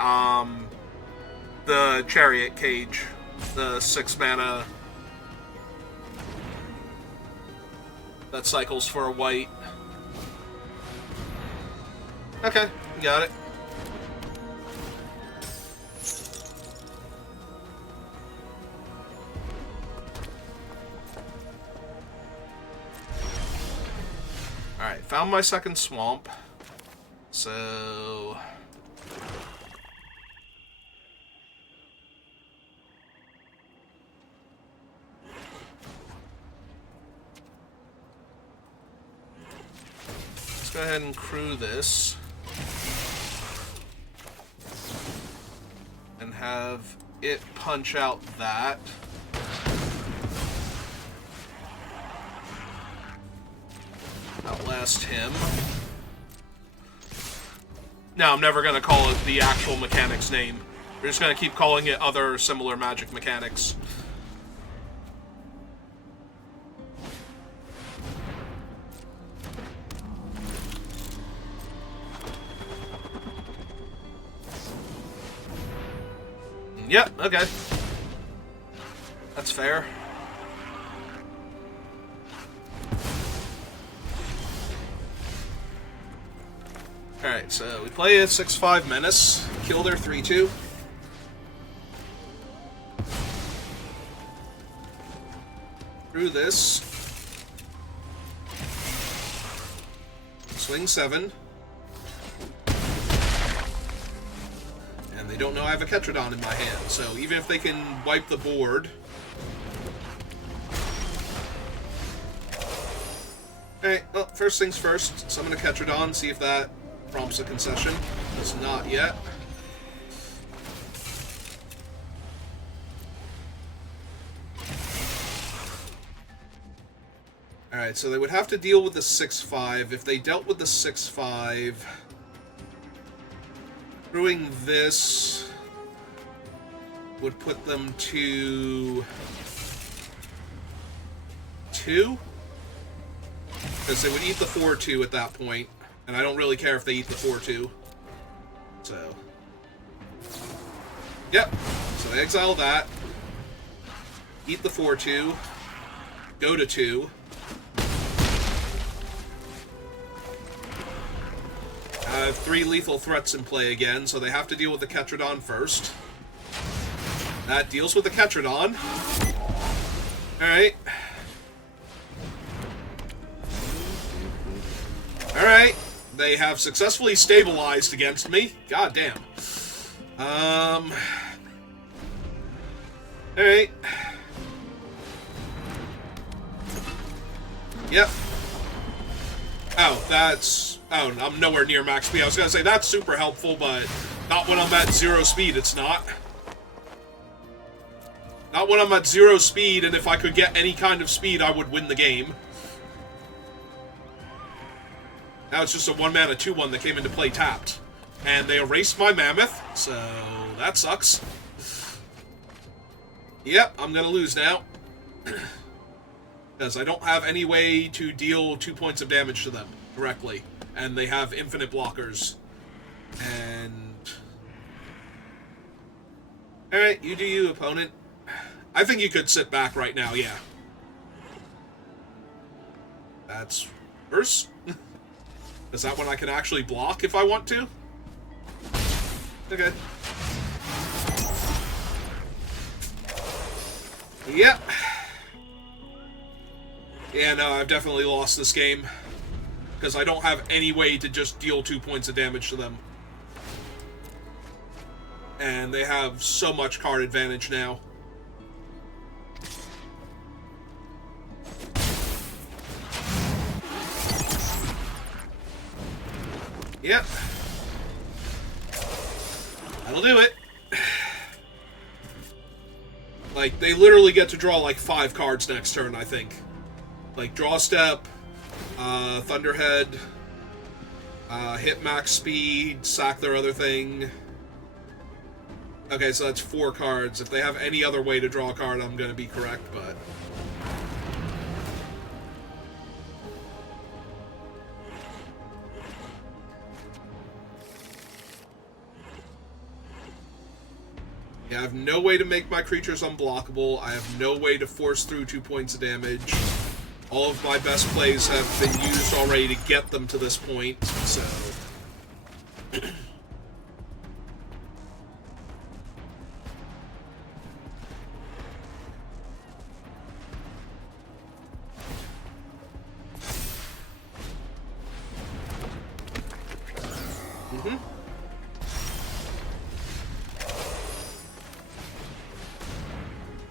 Chariot Cage, the 6 mana that cycles for a white. Okay, you got it. Alright, found my second swamp. So... let's go ahead and crew this. And have it punch out that. Outlast him. No, I'm never going to call it the actual mechanic's name. We're just going to keep calling it other similar magic mechanics. Yep, okay. That's fair. Alright, so we play a 6/5 Menace, kill their 3/2. Through this. Swing 7. And they don't know I have a Ketradon in my hand, so even if they can wipe the board... Alright, well, first things first, summon a Ketradon, see if that prompts a concession. It's not yet. Alright, so they would have to deal with the 6/5. If they dealt with the 6/5, screwing this would put them to 2? Because they would eat the 4/2 at that point. And I don't really care if they eat the 4/2. So. Yep. So they exile that. Eat the 4/2. Go to 2. I have 3 lethal threats in play again, so they have to deal with the Ketradon first. That deals with the Ketradon. Alright. Alright. They have successfully stabilized against me. God damn. Alright. Yep. Oh, that's... Oh, I'm nowhere near max speed. I was gonna say, that's super helpful, but not when I'm at 0 speed, it's not. Not when I'm at 0 speed, and if I could get any kind of speed, I would win the game. Now it's just a 1-mana 2/1 that came into play tapped. And they erased my Mammoth, so that sucks. Yep, I'm gonna lose now. Because I don't have any way to deal 2 points of damage to them directly. And they have infinite blockers. And... Alright, you do you, opponent. I think you could sit back right now, yeah. That's worse. Is that when I can actually block if I want to? Okay. Yep. Yeah, no, I've definitely lost this game. Because I don't have any way to just deal 2 points of damage to them. And they have so much card advantage now. Yep. That'll do it. Like, they literally get to draw like 5 cards next turn, I think. Like, draw step, Thunderhead, hit max speed, sack their other thing. Okay, so that's 4 cards. If they have any other way to draw a card, I'm going to be correct, but... Yeah, I have no way to make my creatures unblockable. I have no way to force through 2 points of damage. All of my best plays have been used already to get them to this point, so...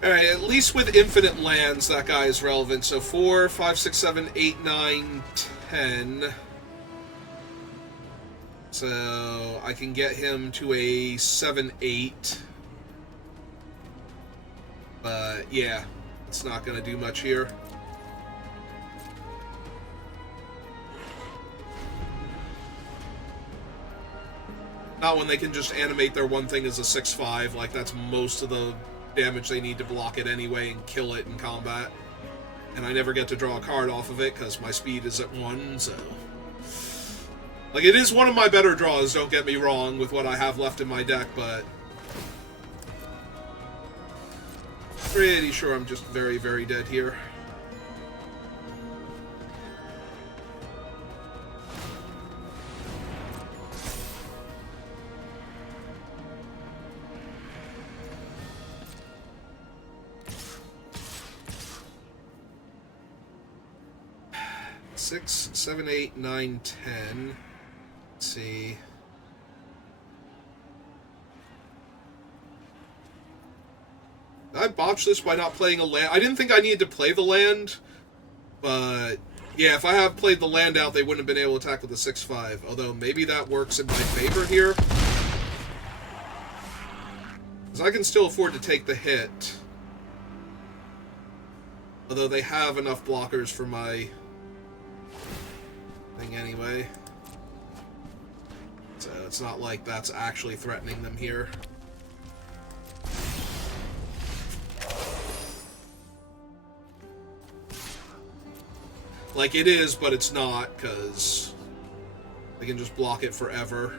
Alright, at least with infinite lands, that guy is relevant. So 4, 5, 6, 7, 8, 9, 10. So I can get him to a 7, 8. But yeah, it's not going to do much here. Not when they can just animate their one thing as a 6/5, like that's most of the damage they need to block it anyway and kill it in combat. And I never get to draw a card off of it because my speed is at 1, so... Like, it is one of my better draws, don't get me wrong, with what I have left in my deck, but... Pretty sure I'm just very, very dead here. Six, 7, 8, 9, 10. Let's see. I botched this by not playing a land. I didn't think I needed to play the land, but yeah, if I have played the land out, they wouldn't have been able to attack with a 6/5. Although maybe that works in my favor here, because I can still afford to take the hit. Although they have enough blockers for my thing anyway. So it's not like that's actually threatening them here. Like, it is, but it's not, because they can just block it forever.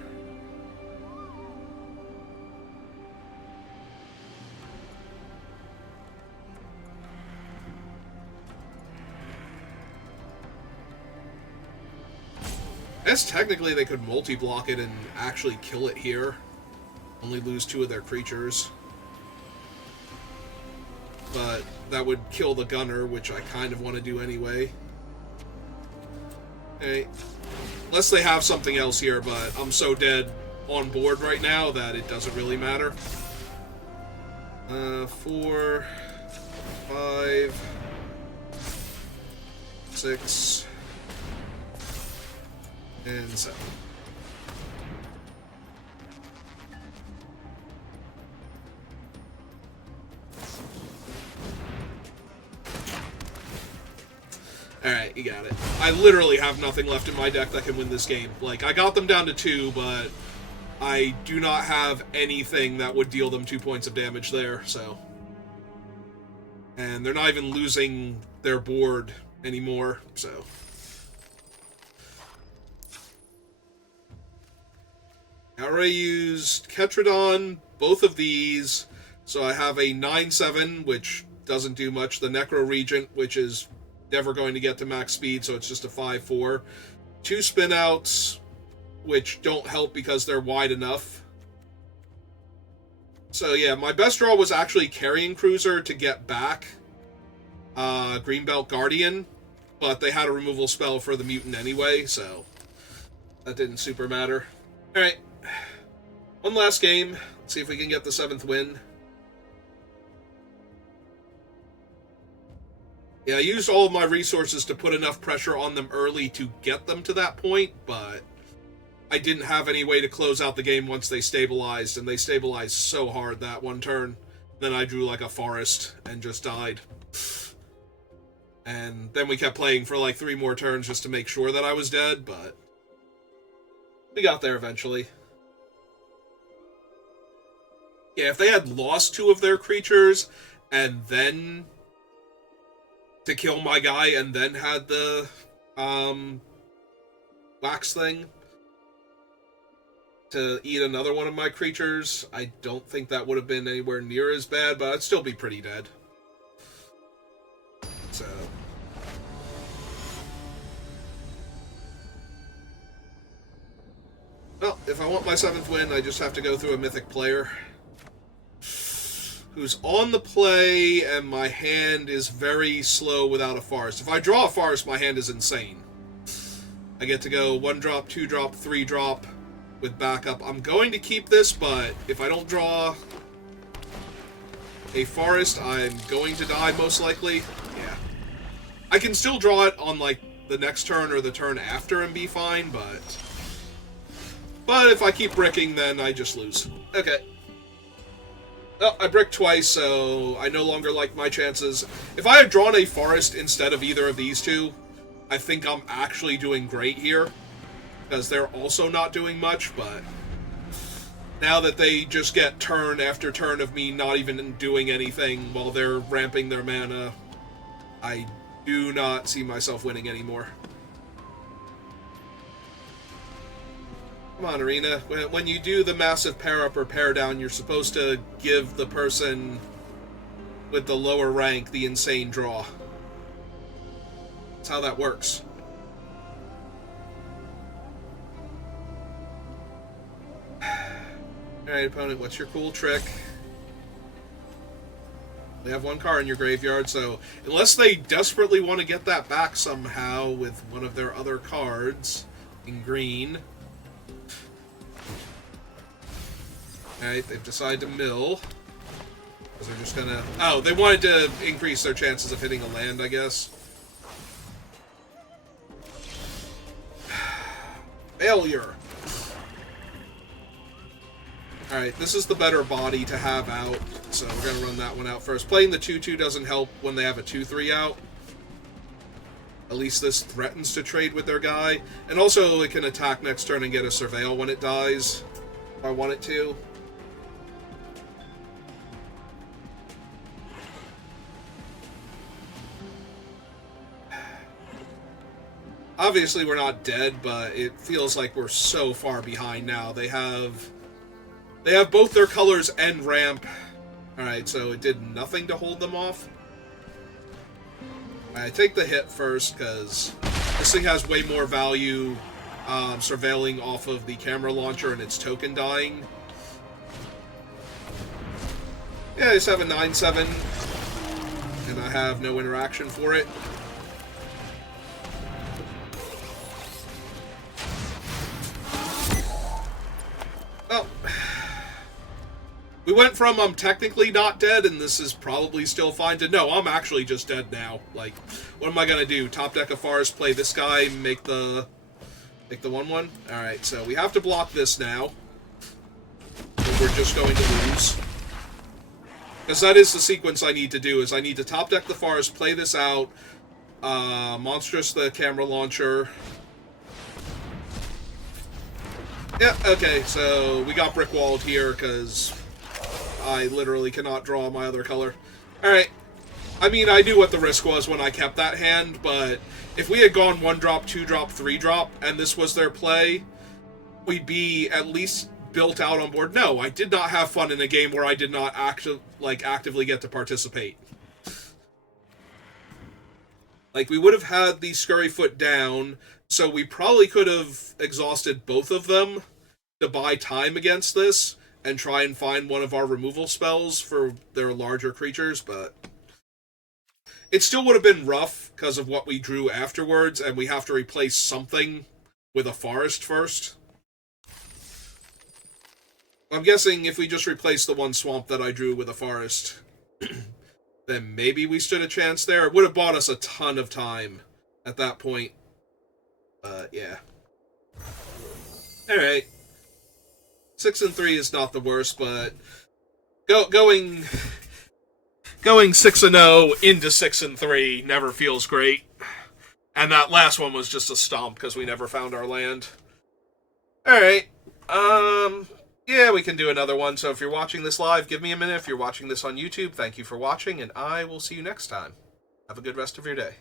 I guess technically they could multi-block it and actually kill it here. Only lose 2 of their creatures. But that would kill the gunner, which I kind of want to do anyway. Okay. Unless they have something else here, but I'm so dead on board right now that it doesn't really matter. 4, 5, 6, and 7. Alright, you got it. I literally have nothing left in my deck that can win this game. Like, I got them down to 2, but I do not have anything that would deal them 2 points of damage there, so... And they're not even losing their board anymore, so... I already used Ketradon, both of these, so I have a 9/7, which doesn't do much, the Necro Regent, which is never going to get to max speed, so it's just a 5/4. 2 spin-outs, which don't help because they're wide enough. So yeah, my best draw was actually Carrion Cruiser to get back Greenbelt Guardian, but they had a removal spell for the mutant anyway, so that didn't super matter. Alright. One last game. Let's see if we can get the 7th win. Yeah, I used all of my resources to put enough pressure on them early to get them to that point, but I didn't have any way to close out the game once they stabilized, and they stabilized so hard that one turn. Then I drew like a forest and just died. And then we kept playing for like 3 more turns just to make sure that I was dead, but we got there eventually. Yeah, if they had lost 2 of their creatures and then to kill my guy and then had the wax thing to eat another one of my creatures, I don't think that would have been anywhere near as bad, but I'd still be pretty dead. So well, if I want my 7th win, I just have to go through a mythic player who's on the play, and my hand is very slow without a forest. If I draw a forest, my hand is insane. I get to go 1 drop, 2 drop, 3 drop with backup. I'm going to keep this, but if I don't draw a forest, I'm going to die most likely. Yeah. I can still draw it on like the next turn or the turn after and be fine, but if I keep bricking, then I just lose. Okay. Oh, I bricked twice, so I no longer like my chances. If I had drawn a forest instead of either of these two, I think I'm actually doing great here, because they're also not doing much, but now that they just get turn after turn of me not even doing anything while they're ramping their mana, I do not see myself winning anymore. Come on, Arena. When you do the massive pair-up or pair-down, you're supposed to give the person with the lower rank the insane draw. That's how that works. Alright, opponent, what's your cool trick? They have 1 card in your graveyard, so unless they desperately want to get that back somehow with one of their other cards in green... Alright, they've decided to mill. Because they're just gonna... Oh, they wanted to increase their chances of hitting a land, I guess. Failure! Alright, this is the better body to have out, so we're gonna run that one out first. Playing the 2-2 doesn't help when they have a 2-3 out. At least this threatens to trade with their guy. And also, it can attack next turn and get a Surveil when it dies, if I want it to. Obviously, we're not dead, but it feels like we're so far behind now. They have both their colors and ramp. Alright, so it did nothing to hold them off. I take the hit first, because this thing has way more value surveilling off of the camera launcher and its token dying. Yeah, I just have a 9/7, and I have no interaction for it. Oh. We went from I'm technically not dead and this is probably still fine to no, I'm actually just dead now. Like, what am I gonna do? Top deck a forest, play this guy, make the 1/1? Alright, so we have to block this now. Or we're just going to lose. Because that is the sequence I need to do, is I need to top deck the forest, play this out, monstrous the camera launcher. Yeah, okay, so we got brick-walled here, because I literally cannot draw my other color. Alright. I mean, I knew what the risk was when I kept that hand, but if we had gone 1-drop, 2-drop, 3-drop, and this was their play, we'd be at least built out on board. No, I did not have fun in a game where I did not actively get to participate. Like, we would have had the Scurryfoot down, so we probably could have exhausted both of them to buy time against this and try and find one of our removal spells for their larger creatures, but It still would have been rough because of what we drew afterwards, and we have to replace something with a forest first. I'm guessing if we just replace the one swamp that I drew with a forest, then maybe we stood a chance there. It would have bought us a ton of time at that point. Yeah. Alright. 6-3 is not the worst, but going 6-0 into 6-3 never feels great. And that last one was just a stomp because we never found our land. Alright. Yeah, we can do another one. So if you're watching this live, give me a minute. If you're watching this on YouTube, thank you for watching, and I will see you next time. Have a good rest of your day.